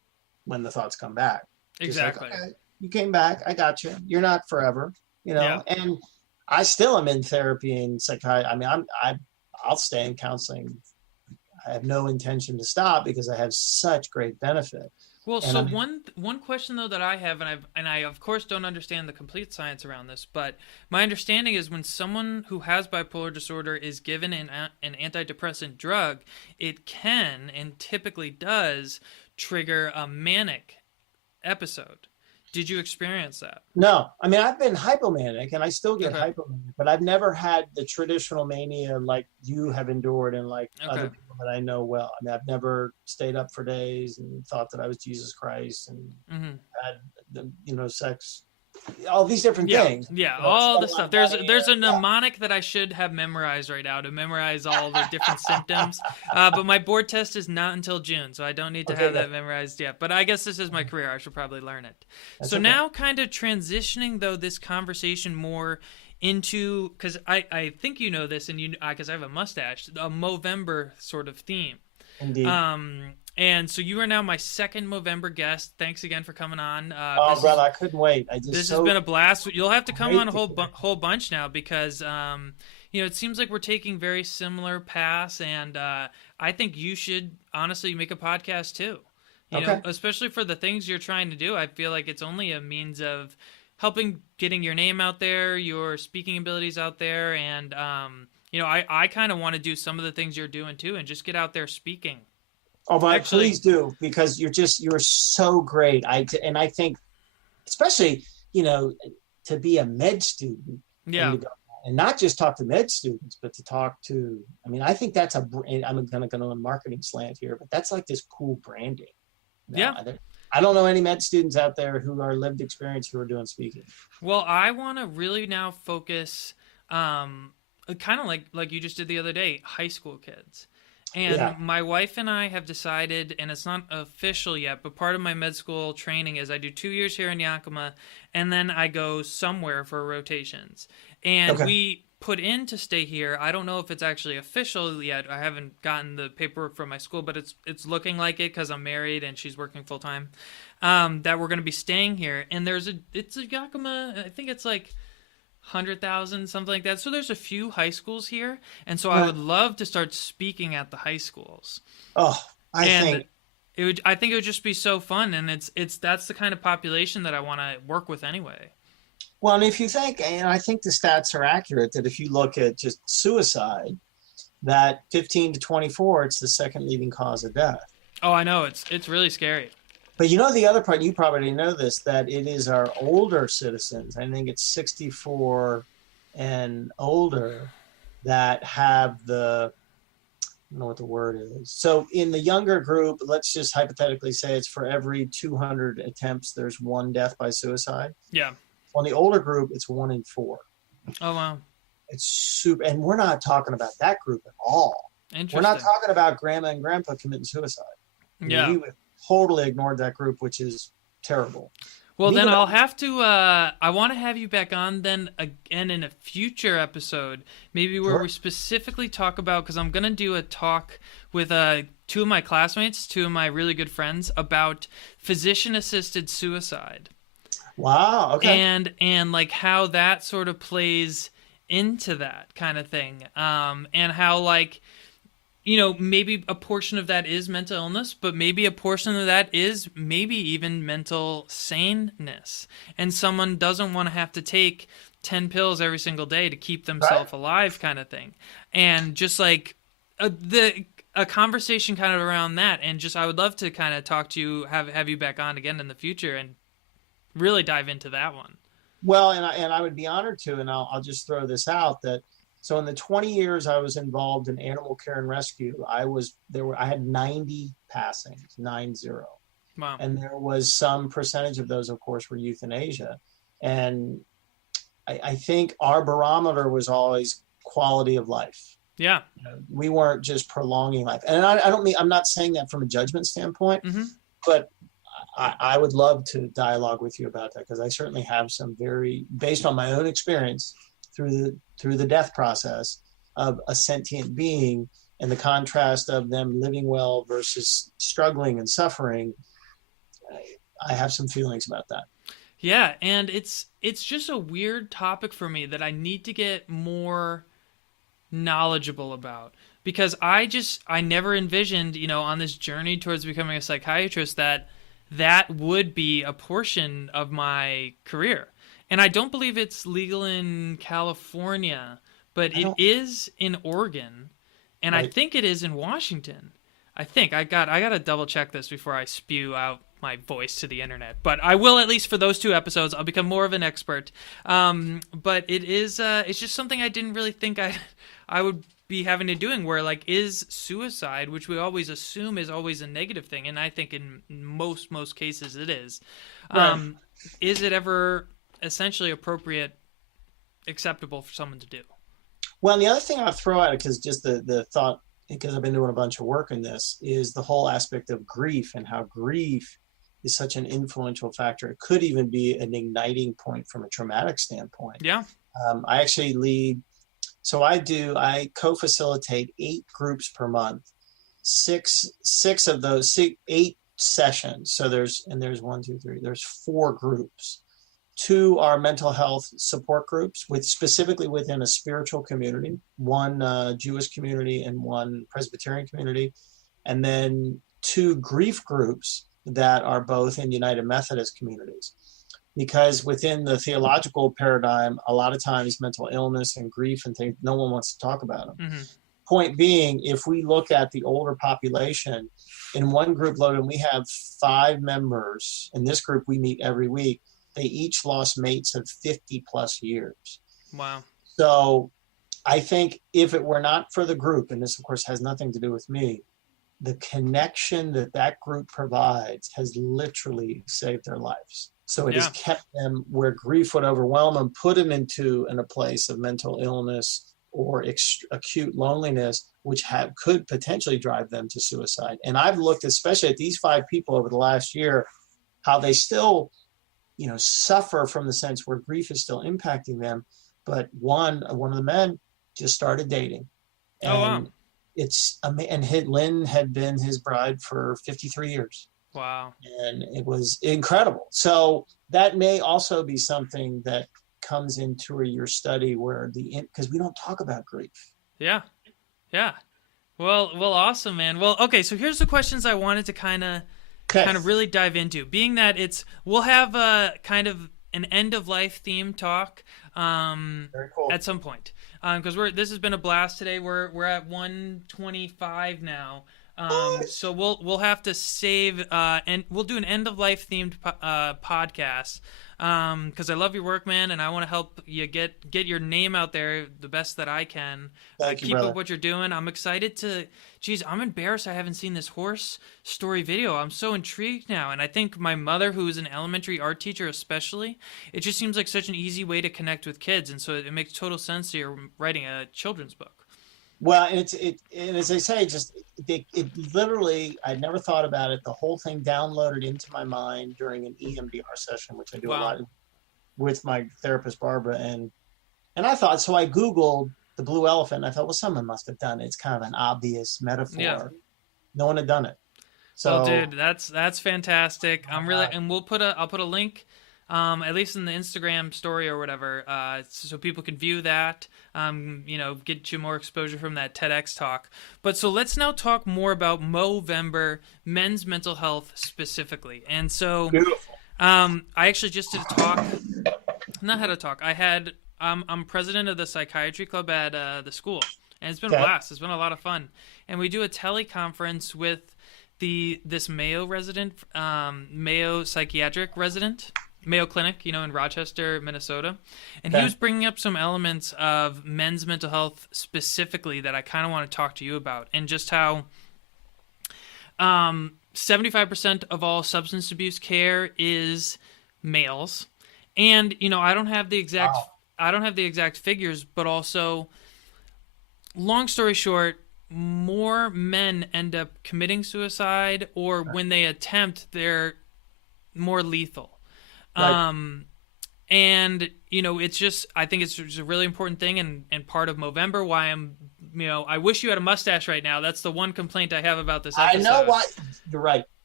when the thoughts come back. Exactly. Like, okay, you came back. I got you. You're not forever, Yeah. And I still am in therapy and psychiatry. I mean, I'll stay in counseling. I have no intention to stop because I have such great benefit. Well, so one question though that I have, and I of course don't understand the complete science around this, but my understanding is when someone who has bipolar disorder is given an antidepressant drug, it can and typically does trigger a manic episode. Did you experience that? No, I mean, I've been hypomanic and I still get hypomanic, but I've never had the traditional mania like you have endured and like other people that I know well. I mean, I've never stayed up for days and thought that I was Jesus Christ and had, sex, all these different things. Yeah, all the stuff. There's a mnemonic that I should have memorized right now to memorize all the different symptoms. But my board test is not until June, so I don't need to have that memorized yet. But I guess this is my career. I should probably learn it. That's now kind of transitioning, though, this conversation more into, because I think you know this, and because I have a mustache, a Movember sort of theme. Indeed. And so you are now my second Movember guest. Thanks again for coming on. Brother, I couldn't wait. This has been a blast. You'll have to come on a whole bunch now because, it seems like we're taking very similar paths, and I think you should honestly make a podcast too. You know, especially for the things you're trying to do. I feel like it's only a means of helping getting your name out there, your speaking abilities out there, and I kind of want to do some of the things you're doing too, and just get out there speaking. Oh, but please do, because you're so great. I think, especially, to be a med student, and not just talk to med students, but to talk to, I think that's I'm going to go on marketing slant here, but that's like this cool branding. I don't know any med students out there who are lived experience who are doing speaking. Well, I want to really now focus, kind of like you just did the other day, high school kids. And my wife and I have decided, and it's not official yet, but part of my med school training is I do 2 years here in Yakima, and then I go somewhere for rotations. And we put in to stay here. I don't know if it's actually official yet. I haven't gotten the paperwork from my school, but it's looking like it because I'm married and she's working full time. That we're going to be staying here, and it's a Yakima. I think it's like 100,000, something like that. So there's a few high schools here, and so I would love to start speaking at the high schools. I think it would just be so fun, and that's the kind of population that I want to work with anyway. Well, and if you think, and I think the stats are accurate, that if you look at just suicide, that 15 to 24, it's the second leading cause of death. Oh, I know. It's really scary. But the other part, you probably know this, that it is our older citizens, I think it's 64 and older, that have I don't know what the word is. So in the younger group, let's just hypothetically say it's for every 200 attempts, there's one death by suicide. Yeah. On the older group, it's 1 in 4. Oh, wow. It's super, and we're not talking about that group at all. Interesting. We're not talking about grandma and grandpa committing suicide. Yeah. We totally ignored that group, which is terrible. Well, then I'll have to, I want to have you back on then again in a future episode, maybe where we specifically talk about, because I'm going to do a talk with 2 of my classmates, 2 of my really good friends, about physician-assisted suicide. Wow, okay. And like how that sort of plays into that kind of thing. And how maybe a portion of that is mental illness, but maybe a portion of that is maybe even mental saneness. And someone doesn't want to have to take 10 pills every single day to keep themselves alive kind of thing. And just like a conversation kind of around that. And just I would love to kind of talk to you, have you back on again in the future and really dive into that one. Well, and I would be honored to, and I'll just throw this out that, so in the 20 years I was involved in animal care and rescue, I had 90 passings, 90. Wow. And there was some percentage of those, of course, were euthanasia. And I think our barometer was always quality of life. Yeah. We weren't just prolonging life. And I'm not saying that from a judgment standpoint, but I would love to dialogue with you about that, because I certainly have some based on my own experience through the death process of a sentient being and the contrast of them living well versus struggling and suffering. I have some feelings about that. Yeah, and it's just a weird topic for me that I need to get more knowledgeable about, because I never envisioned, on this journey towards becoming a psychiatrist, that would be a portion of my career. And I don't believe it's legal in California, but it is in Oregon, and right. I think it is in Washington. I think I got to double check this before I spew out my voice to the internet, but I will, at least for those 2 episodes. I'll become more of an expert. But it is, it's just something I didn't really think I would be having to doing, where like, is suicide, which we always assume is always a negative thing, and I think in most cases it is. Right. Is it ever essentially appropriate, acceptable for someone to do? Well, and the other thing I'll throw at it, because just the thought, because I've been doing a bunch of work in this, is the whole aspect of grief, and how grief is such an influential factor. It could even be an igniting point from a traumatic standpoint. Yeah. I actually lead, so I co-facilitate 8 groups per month, six of those, 8 sessions. So there's 4 groups. 2 are mental health support groups, specifically within a spiritual community, 1 Jewish community and 1 Presbyterian community, and then 2 grief groups that are both in United Methodist communities. Because within the theological paradigm, a lot of times mental illness and grief and things, no one wants to talk about them. Mm-hmm. Point being, if we look at the older population, in 1 group, Logan, we have 5 members. In this group, we meet every week. They each lost mates of 50 plus years. Wow. So I think if it were not for the group, and this of course has nothing to do with me, the connection that group provides has literally saved their lives. So it has kept them where grief would overwhelm them, put them into a place of mental illness or acute loneliness, which could potentially drive them to suicide. And I've looked especially at these 5 people over the last year, how they still suffer from the sense where grief is still impacting them. But one of the men just started dating. And wow. Lynn had been his bride for 53 years. Wow. And it was incredible. So that may also be something that comes into your study, where because we don't talk about grief. Yeah. Yeah. Well, awesome, man. Well, okay. So here's the questions I wanted to kind of really dive into, being that we'll have a kind of an end of life theme talk Very cool. At some point, because this has been a blast today. We're at 1:25 now. So we'll have to save and we'll do an end of life themed podcast, because I love your work, man, and I want to help you get your name out there the best that I can. Thank you, keep brother. up what you're doing. I'm excited to. Geez, I'm embarrassed I haven't seen this horse story video. I'm so intrigued now, and I think my mother, who is an elementary art teacher, especially, it just seems like such an easy way to connect with kids, and so it makes total sense that you're writing a children's book. Well, and as I say, it literally, I'd never thought about it. The whole thing downloaded into my mind during an EMDR session, which I do a lot with my therapist, Barbara. And I thought, so I Googled the blue elephant. And I thought, well, someone must have done it. It's kind of an obvious metaphor. Yeah. No one had done it. So, dude, that's fantastic. I'm really, and I'll put a link, at least in the Instagram story or whatever, so people can view that, get you more exposure from that TEDx talk. But so let's now talk more about Movember, men's mental health specifically. And so, I actually just did a talk, I'm president of the psychiatry club at the school, and it's been a blast. It's been a lot of fun. And we do a teleconference with this Mayo resident, Mayo psychiatric resident, Mayo Clinic, in Rochester, Minnesota. And he was bringing up some elements of men's mental health specifically that I kind of want to talk to you about, and just how 75% of all substance abuse care is males. And, I don't have the exact figures, but also, long story short, more men end up committing suicide, or when they attempt, they're more lethal. Right. And, it's just, I think it's just a really important thing and part of Movember, why I wish you had a mustache right now. That's the one complaint I have about this episode. I know why. You're right.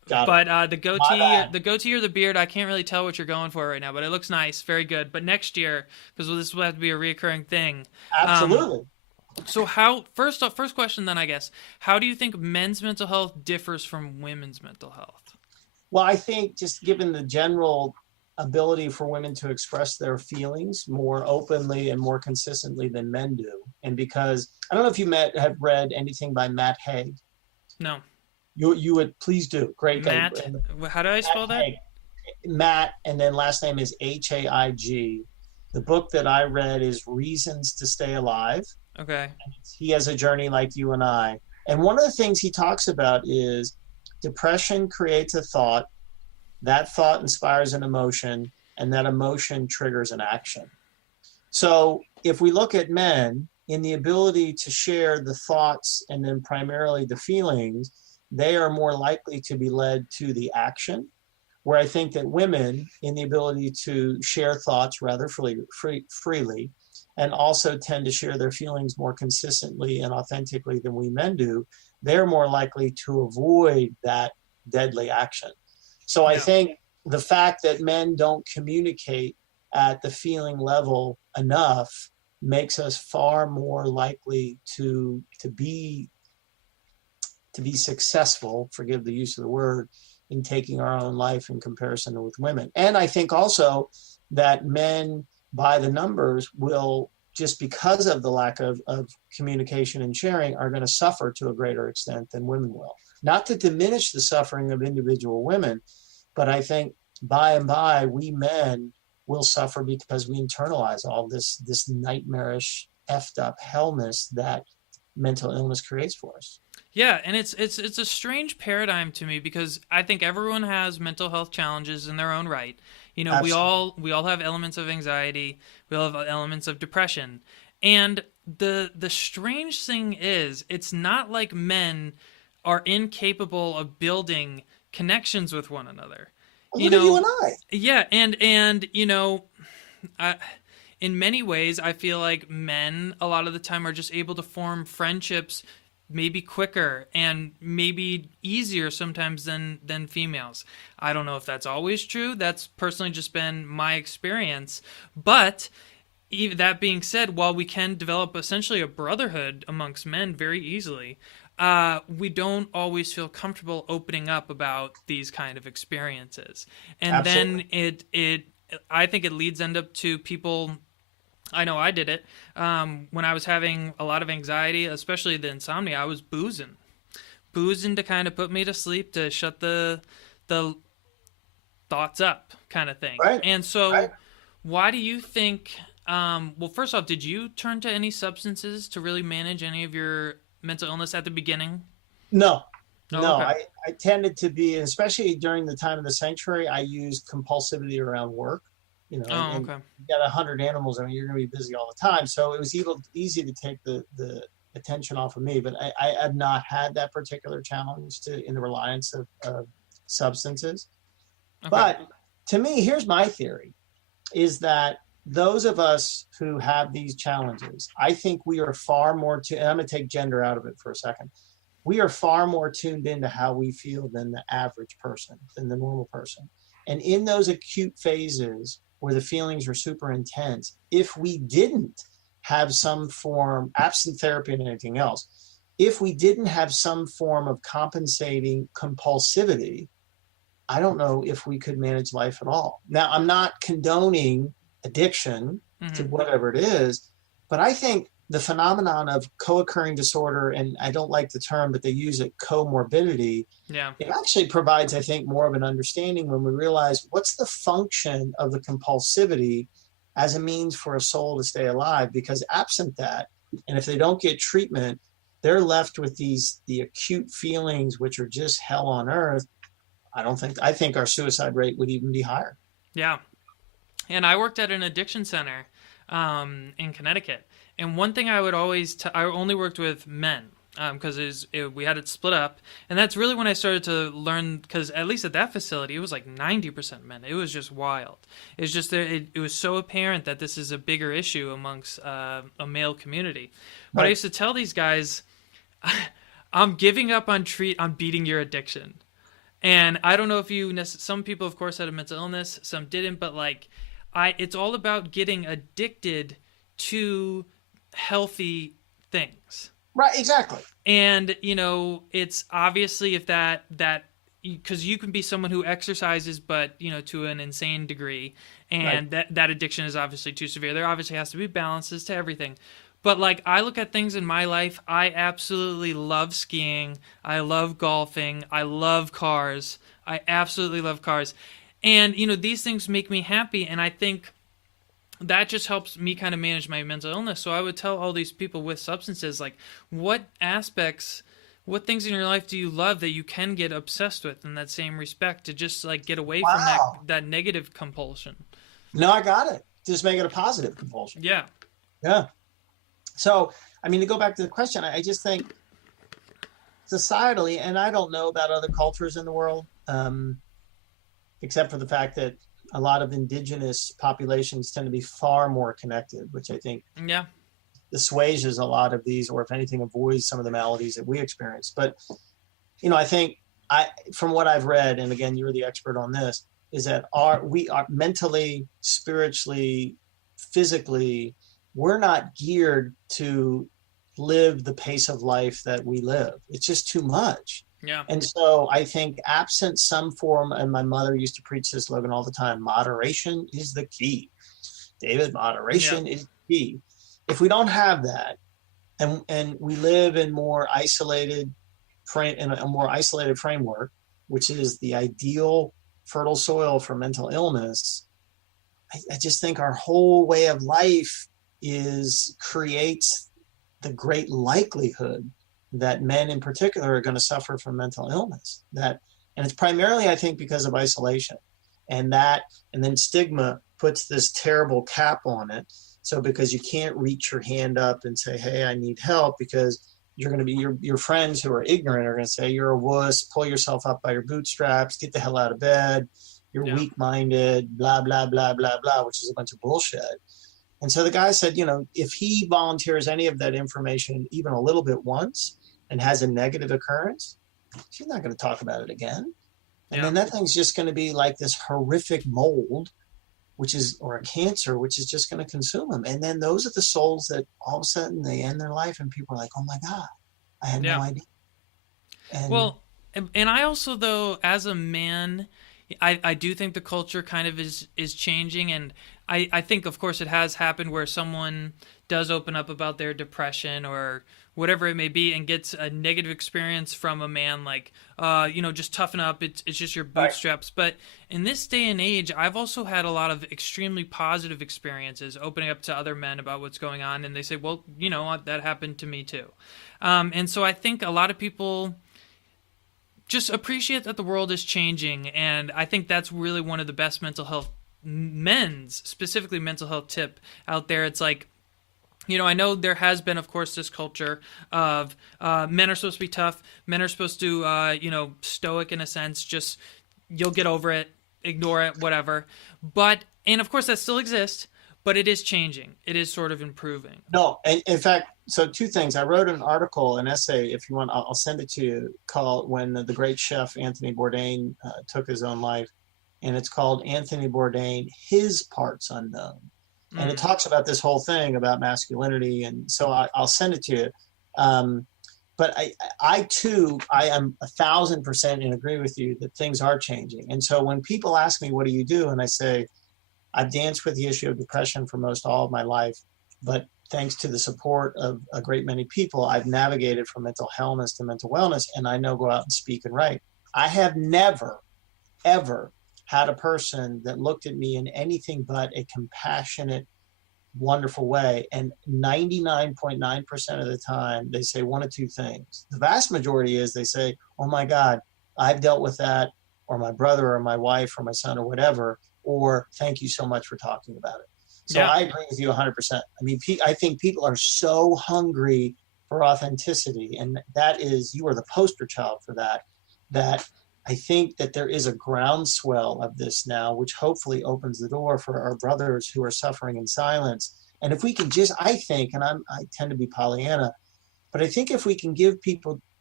Got it. But the My bad. goatee or the beard, I can't really tell what you're going for right now, but it looks nice, very good. But next year, because this will have to be a reoccurring thing. Absolutely. So first question then, I guess, how do you think men's mental health differs from women's mental health? Well, I think just given the general ability for women to express their feelings more openly and more consistently than men do, and because I don't know if you have read anything by Matt Haig. No. You would please do. Great guy. Matt, how do I spell that? Matt, and then last name is Haig. The book that I read is Reasons to Stay Alive. Okay. He has a journey like you and I. And one of the things he talks about is depression creates a thought, that thought inspires an emotion, and that emotion triggers an action. So if we look at men in the ability to share the thoughts and then primarily the feelings, they are more likely to be led to the action, where I think that women in the ability to share thoughts rather freely and also tend to share their feelings more consistently and authentically than we men do, they're more likely to avoid that deadly action. So I think the fact that men don't communicate at the feeling level enough makes us far more likely to be successful, forgive the use of the word, in taking our own life in comparison with women. And I think also that men, by the numbers, will, just because of the lack of communication and sharing, are going to suffer to a greater extent than women will. Not to diminish the suffering of individual women, but I think by and by, we men will suffer because we internalize all this nightmarish, effed up hellness that mental illness creates for us. Yeah, and it's a strange paradigm to me because I think everyone has mental health challenges in their own right. You know, Absolutely. we all have elements of anxiety, we all have elements of depression. And the strange thing is, it's not like men are incapable of building connections with one another. Look at you and I. Yeah, and you know, in many ways, I feel like men a lot of the time are just able to form friendships maybe quicker and maybe easier sometimes than females. I don't know if that's always true. That's personally just been my experience. But even that being said, while we can develop essentially a brotherhood amongst men very easily, we don't always feel comfortable opening up about these kind of experiences. And Absolutely. then I think it leads up to people. I know I did it. When I was having a lot of anxiety, especially the insomnia, I was boozing to kind of put me to sleep, to shut the thoughts up, kind of thing. Right. And so, Right. why do you think? Well, first off, did you turn to any substances to really manage any of your mental illness at the beginning? No. Oh, No, okay. I tended to be, especially during the time of the sanctuary, I used compulsivity around work, Oh, and okay. you got 100 animals. I mean, you're going to be busy all the time. So it was easy to take the attention off of me, but I have not had that particular challenge in the reliance of substances. Okay. But to me, here's my theory, is that those of us who have these challenges, I think we are far more, and I'm going to take gender out of it for a second. We are far more tuned into how we feel than the average person, than the normal person. And in those acute phases where the feelings are super intense, if we didn't have some form, absent therapy and anything else, if we didn't have some form of compensating compulsivity, I don't know if we could manage life at all. Now, I'm not condoning addiction to whatever it is, but I think the phenomenon of co-occurring disorder, and I don't like the term, but they use it, comorbidity. Yeah. It actually provides, I think, more of an understanding when we realize what's the function of the compulsivity as a means for a soul to stay alive. Because absent that, and if they don't get treatment, they're left with the acute feelings, which are just hell on earth. I think our suicide rate would even be higher. Yeah. And I worked at an addiction center in Connecticut. And one thing I would I only worked with men because we had it split up. And that's really when I started to learn, because at least at that facility, it was like 90% men. It was just wild. It's just it was so apparent that this is a bigger issue amongst a male community. But Right. I used to tell these guys, I'm giving up on beating your addiction. And I don't know if some people, of course, had a mental illness, some didn't, but like, it's all about getting addicted to healthy things. Right, exactly. And, it's obviously if because you can be someone who exercises, but, to an insane degree. And Right. that addiction is obviously too severe. There obviously has to be balances to everything. But like, I look at things in my life, I absolutely love skiing. I love golfing. I love cars. I absolutely love cars. And, these things make me happy. And I think that just helps me kind of manage my mental illness. So I would tell all these people with substances, like, what things in your life do you love that you can get obsessed with in that same respect, to just like get away from Wow. that negative compulsion. No, I got it. Just make it a positive compulsion. Yeah. Yeah. So, I mean, to go back to the question, I just think societally, and I don't know about other cultures in the world, except for the fact that a lot of indigenous populations tend to be far more connected, which I think Yeah. assuages a lot of these, or if anything, avoids some of the maladies that we experience. But, I think from what I've read, and again, you're the expert on this, is that we are mentally, spiritually, physically, we're not geared to live the pace of life that we live. It's just too much. Yeah. And so I think absent some form, and my mother used to preach this slogan all the time, moderation is the key. David, moderation is the key. If we don't have that, and we live in a more isolated framework, which is the ideal fertile soil for mental illness, I just think our whole way of life creates the great likelihood that men in particular are going to suffer from mental illness. And it's primarily, I think, because of isolation, and then stigma puts this terrible cap on it. So because you can't reach your hand up and say, hey, I need help, because you're going to be your friends who are ignorant are going to say you're a wuss, pull yourself up by your bootstraps, get the hell out of bed, you're weak-minded, blah, blah, blah, blah, blah, which is a bunch of bullshit. And so the guy said, if he volunteers any of that information even a little bit once and has a negative occurrence, she's not going to talk about it again. And then that thing's just going to be like this horrific mold, or a cancer, which is just going to consume them. And then those are the souls that all of a sudden they end their life and people are like, oh my God, I had no idea. And I also, though, as a man, I do think the culture kind of is changing, and I think, of course, it has happened where someone does open up about their depression or whatever it may be and gets a negative experience from a man, like, just toughen up, it's just your bootstraps. Right. But in this day and age, I've also had a lot of extremely positive experiences opening up to other men about what's going on, and they say, well, that happened to me too. And so I think a lot of people just appreciate that the world is changing, and I think that's really one of the best specifically mental health tip out there. It's like, I know there has been, of course, this culture of men are supposed to be tough, men are supposed to, stoic in a sense, just you'll get over it, ignore it, whatever. And of course that still exists, but it is changing. It is sort of improving. No, and in fact, so two things. I wrote an essay, if you want, I'll send it to you, called When the Great Chef Anthony Bourdain Took His Own Life. And it's called Anthony Bourdain, His Parts Unknown. And it talks about this whole thing about masculinity. And so I'll send it to you. But I too, I am 1,000% in agree with you that things are changing. And so when people ask me, what do you do? And I say, I've danced with the issue of depression for most all of my life, but thanks to the support of a great many people, I've navigated from mental illness to mental wellness, and I now go out and speak and write. I have never, ever had a person that looked at me in anything but a compassionate, wonderful way. And 99.9% of the time, they say one of two things. The vast majority is they say, oh my God, I've dealt with that, or my brother or my wife or my son or whatever, or thank you so much for talking about it. So I agree with you 100%. I mean, I think people are so hungry for authenticity, and you are the poster child for that I think that there is a groundswell of this now, which hopefully opens the door for our brothers who are suffering in silence. And if we can I think, and I tend to be Pollyanna, but I think if we can give people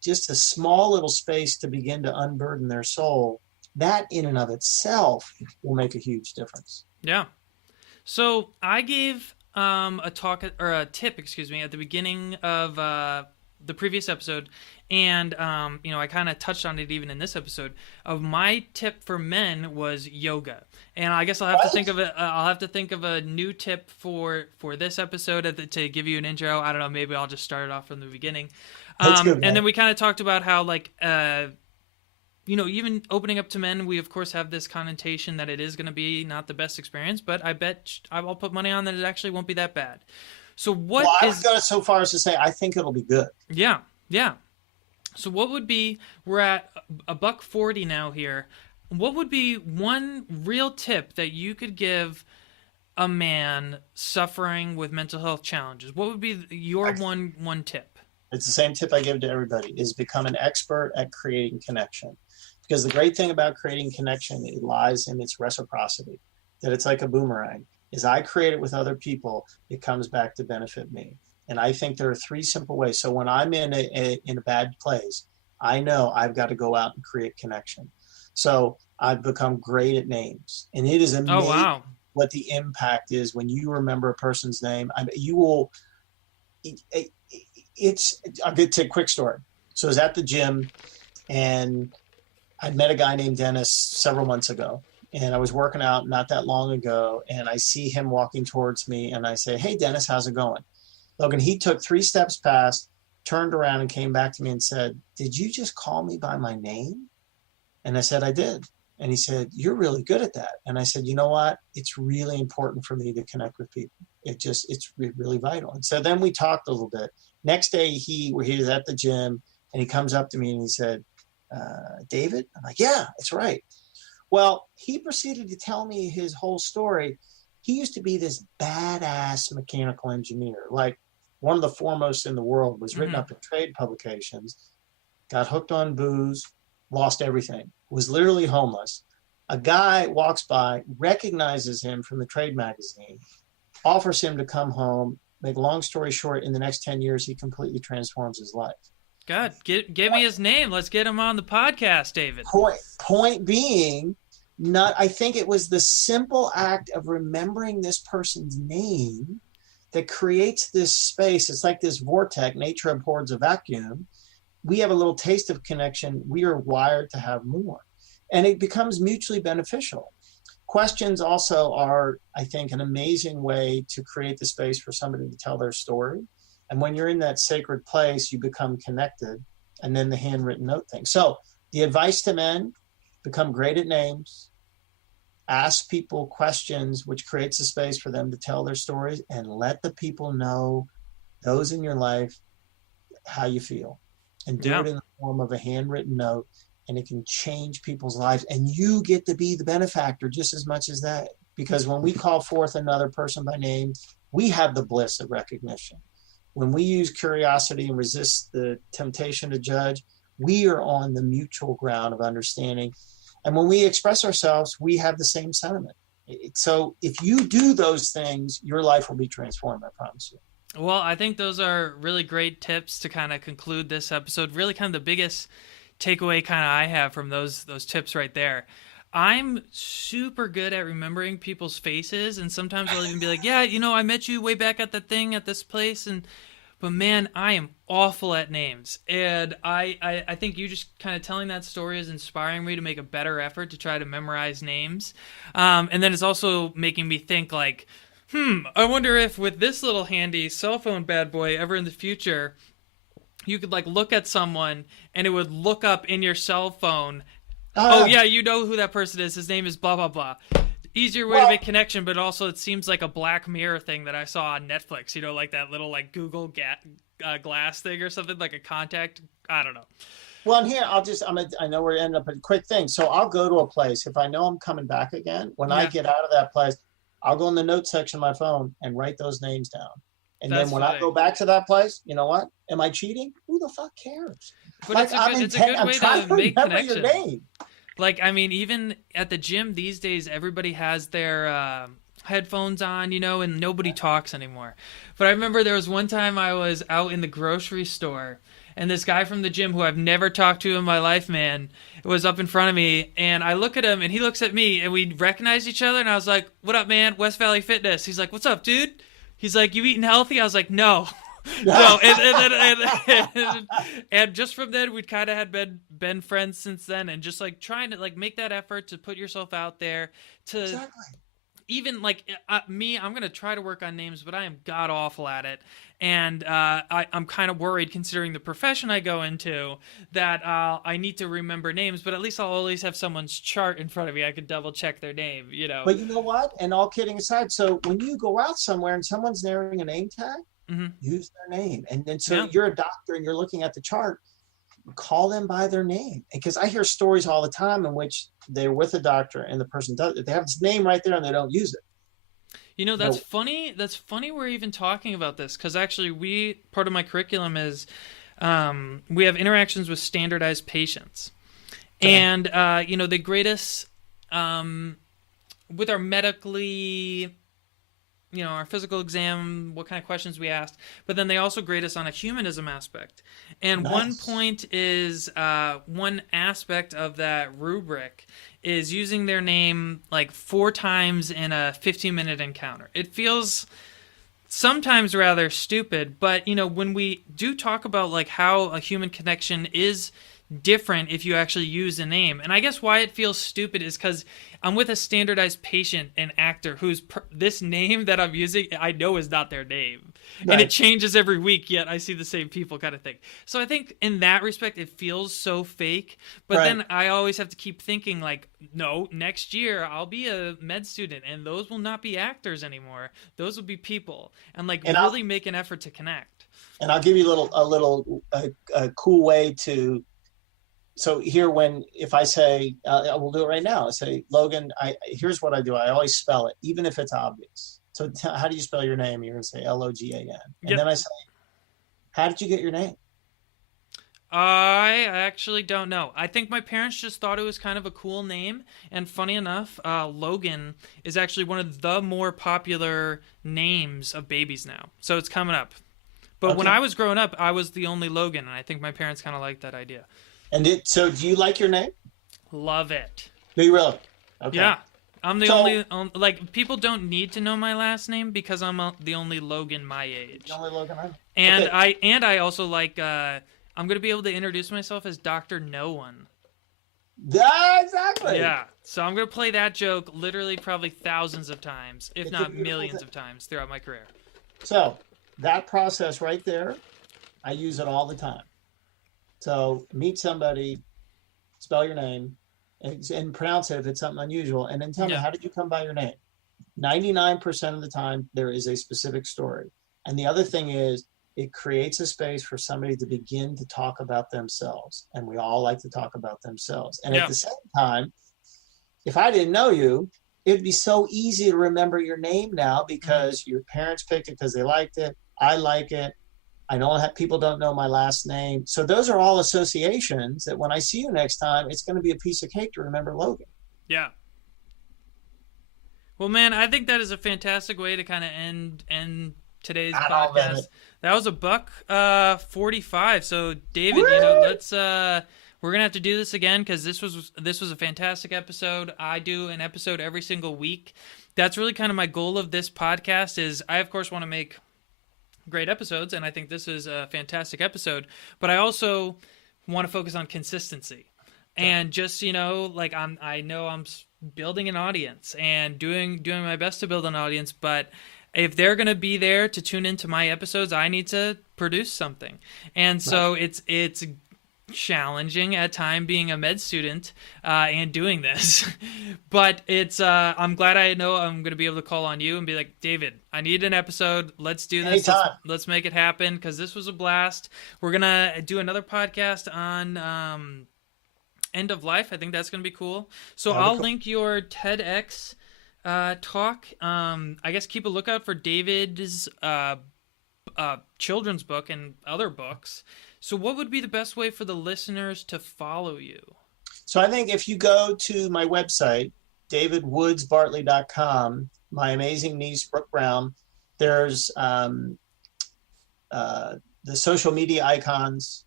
just a small little space to begin to unburden their soul, that in and of itself will make a huge difference. Yeah. So I gave a talk or a tip, excuse me, at the beginning of the previous episode, and I kind of touched on it even in this episode. Of my tip for men was yoga, and I guess I'll have to think of it. I'll have to think of a new tip for this episode to give you an intro. I don't know. Maybe I'll just start it off from the beginning. That's good, man. And then we kind of talked about how even opening up to men, we of course have this connotation that it is going to be not the best experience, but I bet I'll put money on that it actually won't be that bad. So I would go so far as to say I think it'll be good. Yeah. So what would be, we're at $140 now here. What would be one real tip that you could give a man suffering with mental health challenges? What would be your one tip? It's the same tip I give to everybody, is become an expert at creating connection. Because the great thing about creating connection, it lies in its reciprocity, that it's like a boomerang. As I create it with other people, it comes back to benefit me. And I think there are 3 simple ways. So when I'm in a bad place, I know I've got to go out and create connection. So I've become great at names. And it is amazing what the impact is when you remember a person's name. I'll get to a quick story. So I was at the gym, and I met a guy named Dennis several months ago. And I was working out not that long ago, and I see him walking towards me, and I say, "Hey, Dennis, how's it going?" Logan, he took 3 steps past, turned around, and came back to me and said, "Did you just call me by my name?" And I said, "I did." And he said, "You're really good at that." And I said, "You know what? It's really important for me to connect with people. It's really vital." And so then we talked a little bit. Next day, he was at the gym, and he comes up to me and he said, "David?" I'm like, "Yeah, that's right." Well, he proceeded to tell me his whole story. He used to be this badass mechanical engineer, like one of the foremost in the world, was written up in trade publications, got hooked on booze, lost everything, was literally homeless. A guy walks by, recognizes him from the trade magazine, offers him to come home. Make a long story short, in the next 10 years, he completely transforms his life. God, give me his name. Let's get him on the podcast, David. Point being, I think it was the simple act of remembering this person's name that creates this space. It's like this vortex. Nature abhors a vacuum. We have a little taste of connection. We are wired to have more. And it becomes mutually beneficial. Questions also are, I think, an amazing way to create the space for somebody to tell their story. And when you're in that sacred place, you become connected. And then the handwritten note thing. So the advice to men: become great at names, ask people questions, which creates a space for them to tell their stories, and let the people know, those in your life, how you feel. And do it in the form of a handwritten note, and it can change people's lives. And you get to be the benefactor just as much as that. Because when we call forth another person by name, we have the bliss of recognition. When we use curiosity and resist the temptation to judge, we are on the mutual ground of understanding. And when we express ourselves, we have the same sentiment. So if you do those things, your life will be transformed, I promise you. Well, I think those are really great tips to kind of conclude this episode. Really kind of the biggest takeaway kind of I have from those tips right there. I'm super good at remembering people's faces, and sometimes I'll even be like, "Yeah, I met you way back at the thing at this place," but man, I am awful at names. And I think you just kind of telling that story is inspiring me to make a better effort to try to memorize names. And then it's also making me think like, I wonder if with this little handy cell phone bad boy ever in the future, you could like look at someone and it would look up in your cell phone, oh yeah, you know who that person is. His name is blah, blah, blah. Easier way to make connection, but also it seems like a Black Mirror thing that I saw on Netflix, like that little like Google glass thing or something, like a contact. I don't know. Well, and here, I know we're ending up at a quick thing. So I'll go to a place. If I know I'm coming back again, when I get out of that place, I'll go in the notes section of my phone and write those names down. And then when I go back to that place, you know what? Am I cheating? Who the fuck cares? But it's a good way to make connection. Your name. Like, I mean, even at the gym these days, everybody has their headphones on, and nobody talks anymore. But I remember there was one time I was out in the grocery store, and this guy from the gym who I've never talked to in my life, man, was up in front of me, and I look at him, and he looks at me, and we recognized each other, and I was like, "What up, man? West Valley Fitness." He's like, "What's up, dude?" He's like, "You eating healthy?" I was like, "No." No, and just from then we'd kind of had been friends since then, and just like trying to like make that effort to put yourself out there to Exactly. even like I'm gonna try to work on names, but I am god awful at it, and I'm kind of worried considering the profession I go into that I need to remember names, but at least I'll always have someone's chart in front of me. I could double check their name, you know. But you know what? And all kidding aside, so when you go out somewhere and someone's narrowing a name tag, use their name. And then so you're a doctor and you're looking at the chart, call them by their name. Because I hear stories all the time in which they're with a doctor and the person they have this name right there and they don't use it. You know, that's funny. That's funny we're even talking about this, because actually part of my curriculum is we have interactions with standardized patients. Okay. And, you know, they grade us with our medically, you know, our physical exam, what kind of questions we asked, but then they also grade us on a humanism aspect. And one point is, one aspect of that rubric is using their name like 4 times in a 15-minute encounter. It feels sometimes rather stupid, but, you know, when we do talk about like how a human connection is different if you actually use a name. And I guess why it feels stupid is because I'm with a standardized patient and actor who's this name that I'm using, I know is not their name. Right. And it changes every week, yet I see the same people kind of thing. So I think in that respect, it feels so fake. But then I always have to keep thinking like, no, next year I'll be a med student and those will not be actors anymore. Those will be people. And like really make an effort to connect. And I'll give you a cool way to. So here, if I say, I will do it right now. I say, Logan, here's what I do. I always spell it, even if it's obvious. So how do you spell your name? You're going to say Logan. And then I say, how did you get your name? I actually don't know. I think my parents just thought it was kind of a cool name. And funny enough, Logan is actually one of the more popular names of babies now. So it's coming up. But when I was growing up, I was the only Logan. And I think my parents kind of liked that idea. So do you like your name? Love it. Do you really? Okay. Yeah. I'm the only, like, people don't need to know my last name because I'm the only Logan my age. The only Logan And I also like, I'm going to be able to introduce myself as Dr. No One. Yeah, exactly. Yeah. So I'm going to play that joke literally probably thousands of times, if not millions of times throughout my career. So that process right there, I use it all the time. So meet somebody, spell your name, and pronounce it if it's something unusual, and then tell me, how did you come by your name? 99% of the time, there is a specific story. And the other thing is, it creates a space for somebody to begin to talk about themselves. And we all like to talk about themselves. And at the same time, if I didn't know you, it'd be so easy to remember your name now because your parents picked it because they liked it. I like it. People don't know my last name. So those are all associations that when I see you next time, it's going to be a piece of cake to remember Logan. Yeah. Well, man, I think that is a fantastic way to kind of end today's podcast. That was $1:45. So David, you know, let's we're going to have to do this again because this was a fantastic episode. I do an episode every single week. That's really kind of my goal of this podcast is I, of course, want to make great episodes, and I think this is a fantastic episode, but I also want to focus on consistency and just, you know, like I know I'm building an audience and doing my best to build an audience, but if they're going to be there to tune into my episodes, I need to produce something. And so it's challenging at time being a med student and doing this, but it's I'm glad I know I'm going to be able to call on you and be like, David, I need an episode. Let's do this. Let's make it happen because this was a blast. We're going to do another podcast on end of life. I think that's going to be cool. So I'll link your TEDx talk. I guess keep a lookout for David's children's book and other books. So what would be the best way for the listeners to follow you? So I think if you go to my website, davidwoodsbartley.com, my amazing niece, Brooke Brown, there's the social media icons.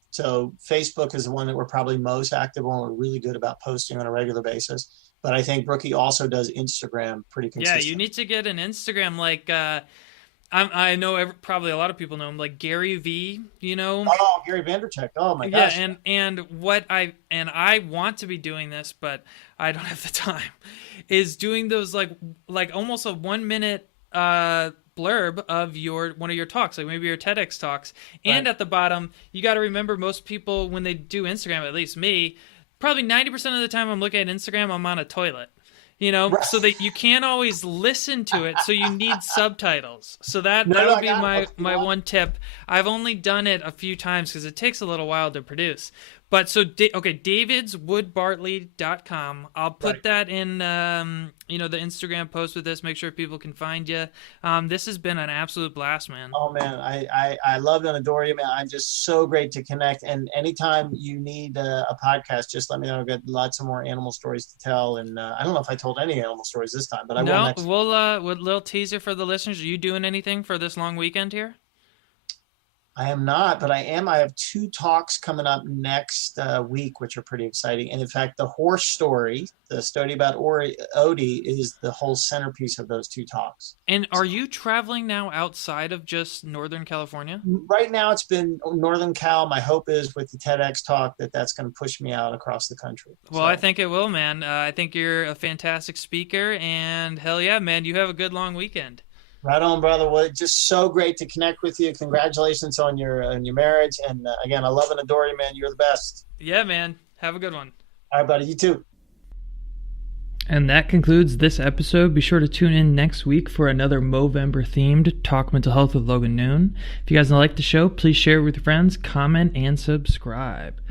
So Facebook is the one that we're probably most active on. We're really good about posting on a regular basis. But I think Brookie also does Instagram pretty consistently. Yeah, you need to get an Instagram like I know probably a lot of people know him, like Gary V. You know? Oh, Gary Vandercheck. Oh my gosh. Yeah, and what I want to be doing this, but I don't have the time, is doing those like almost a 1 minute blurb of one of your talks, like maybe your TEDx talks. And Right. at the bottom, you got to remember, most people when they do Instagram, at least me, probably 90% of the time I'm looking at Instagram, I'm on a toilet. You know, Right. so that you can't always listen to it, so you need subtitles. So that No, would I be got it. my one tip. I've only done it a few times because it takes a little while to produce. But so, okay, davidswoodbartley.com. I'll put Right. that in, the Instagram post with this. Make sure people can find you. This has been an absolute blast, man. Oh man, I love and adore you, man. I'm just so great to connect. And anytime you need a podcast, just let me know. I've got lots of more animal stories to tell. And I don't know if I told any animal stories this time, but I will No, next. we'll with a little teaser for the listeners. Are you doing anything for this long weekend here? I am not, but I am. I have 2 talks coming up next week, which are pretty exciting. And in fact, the horse story, the story about Odie, is the whole centerpiece of those 2 talks. And are you traveling now outside of just Northern California? Right now, it's been Northern Cal. My hope is with the TEDx talk that's going to push me out across the country. Well, I think it will, man. I think you're a fantastic speaker, and hell yeah, man, you have a good long weekend. Right on, brother. Well, it's just so great to connect with you. Congratulations on your marriage. And again, I love and adore you, man. You're the best. Yeah, man. Have a good one. All right, buddy. You too. And that concludes this episode. Be sure to tune in next week for another Movember-themed Talk Mental Health with Logan Noon. If you guys like the show, please share it with your friends, comment, and subscribe.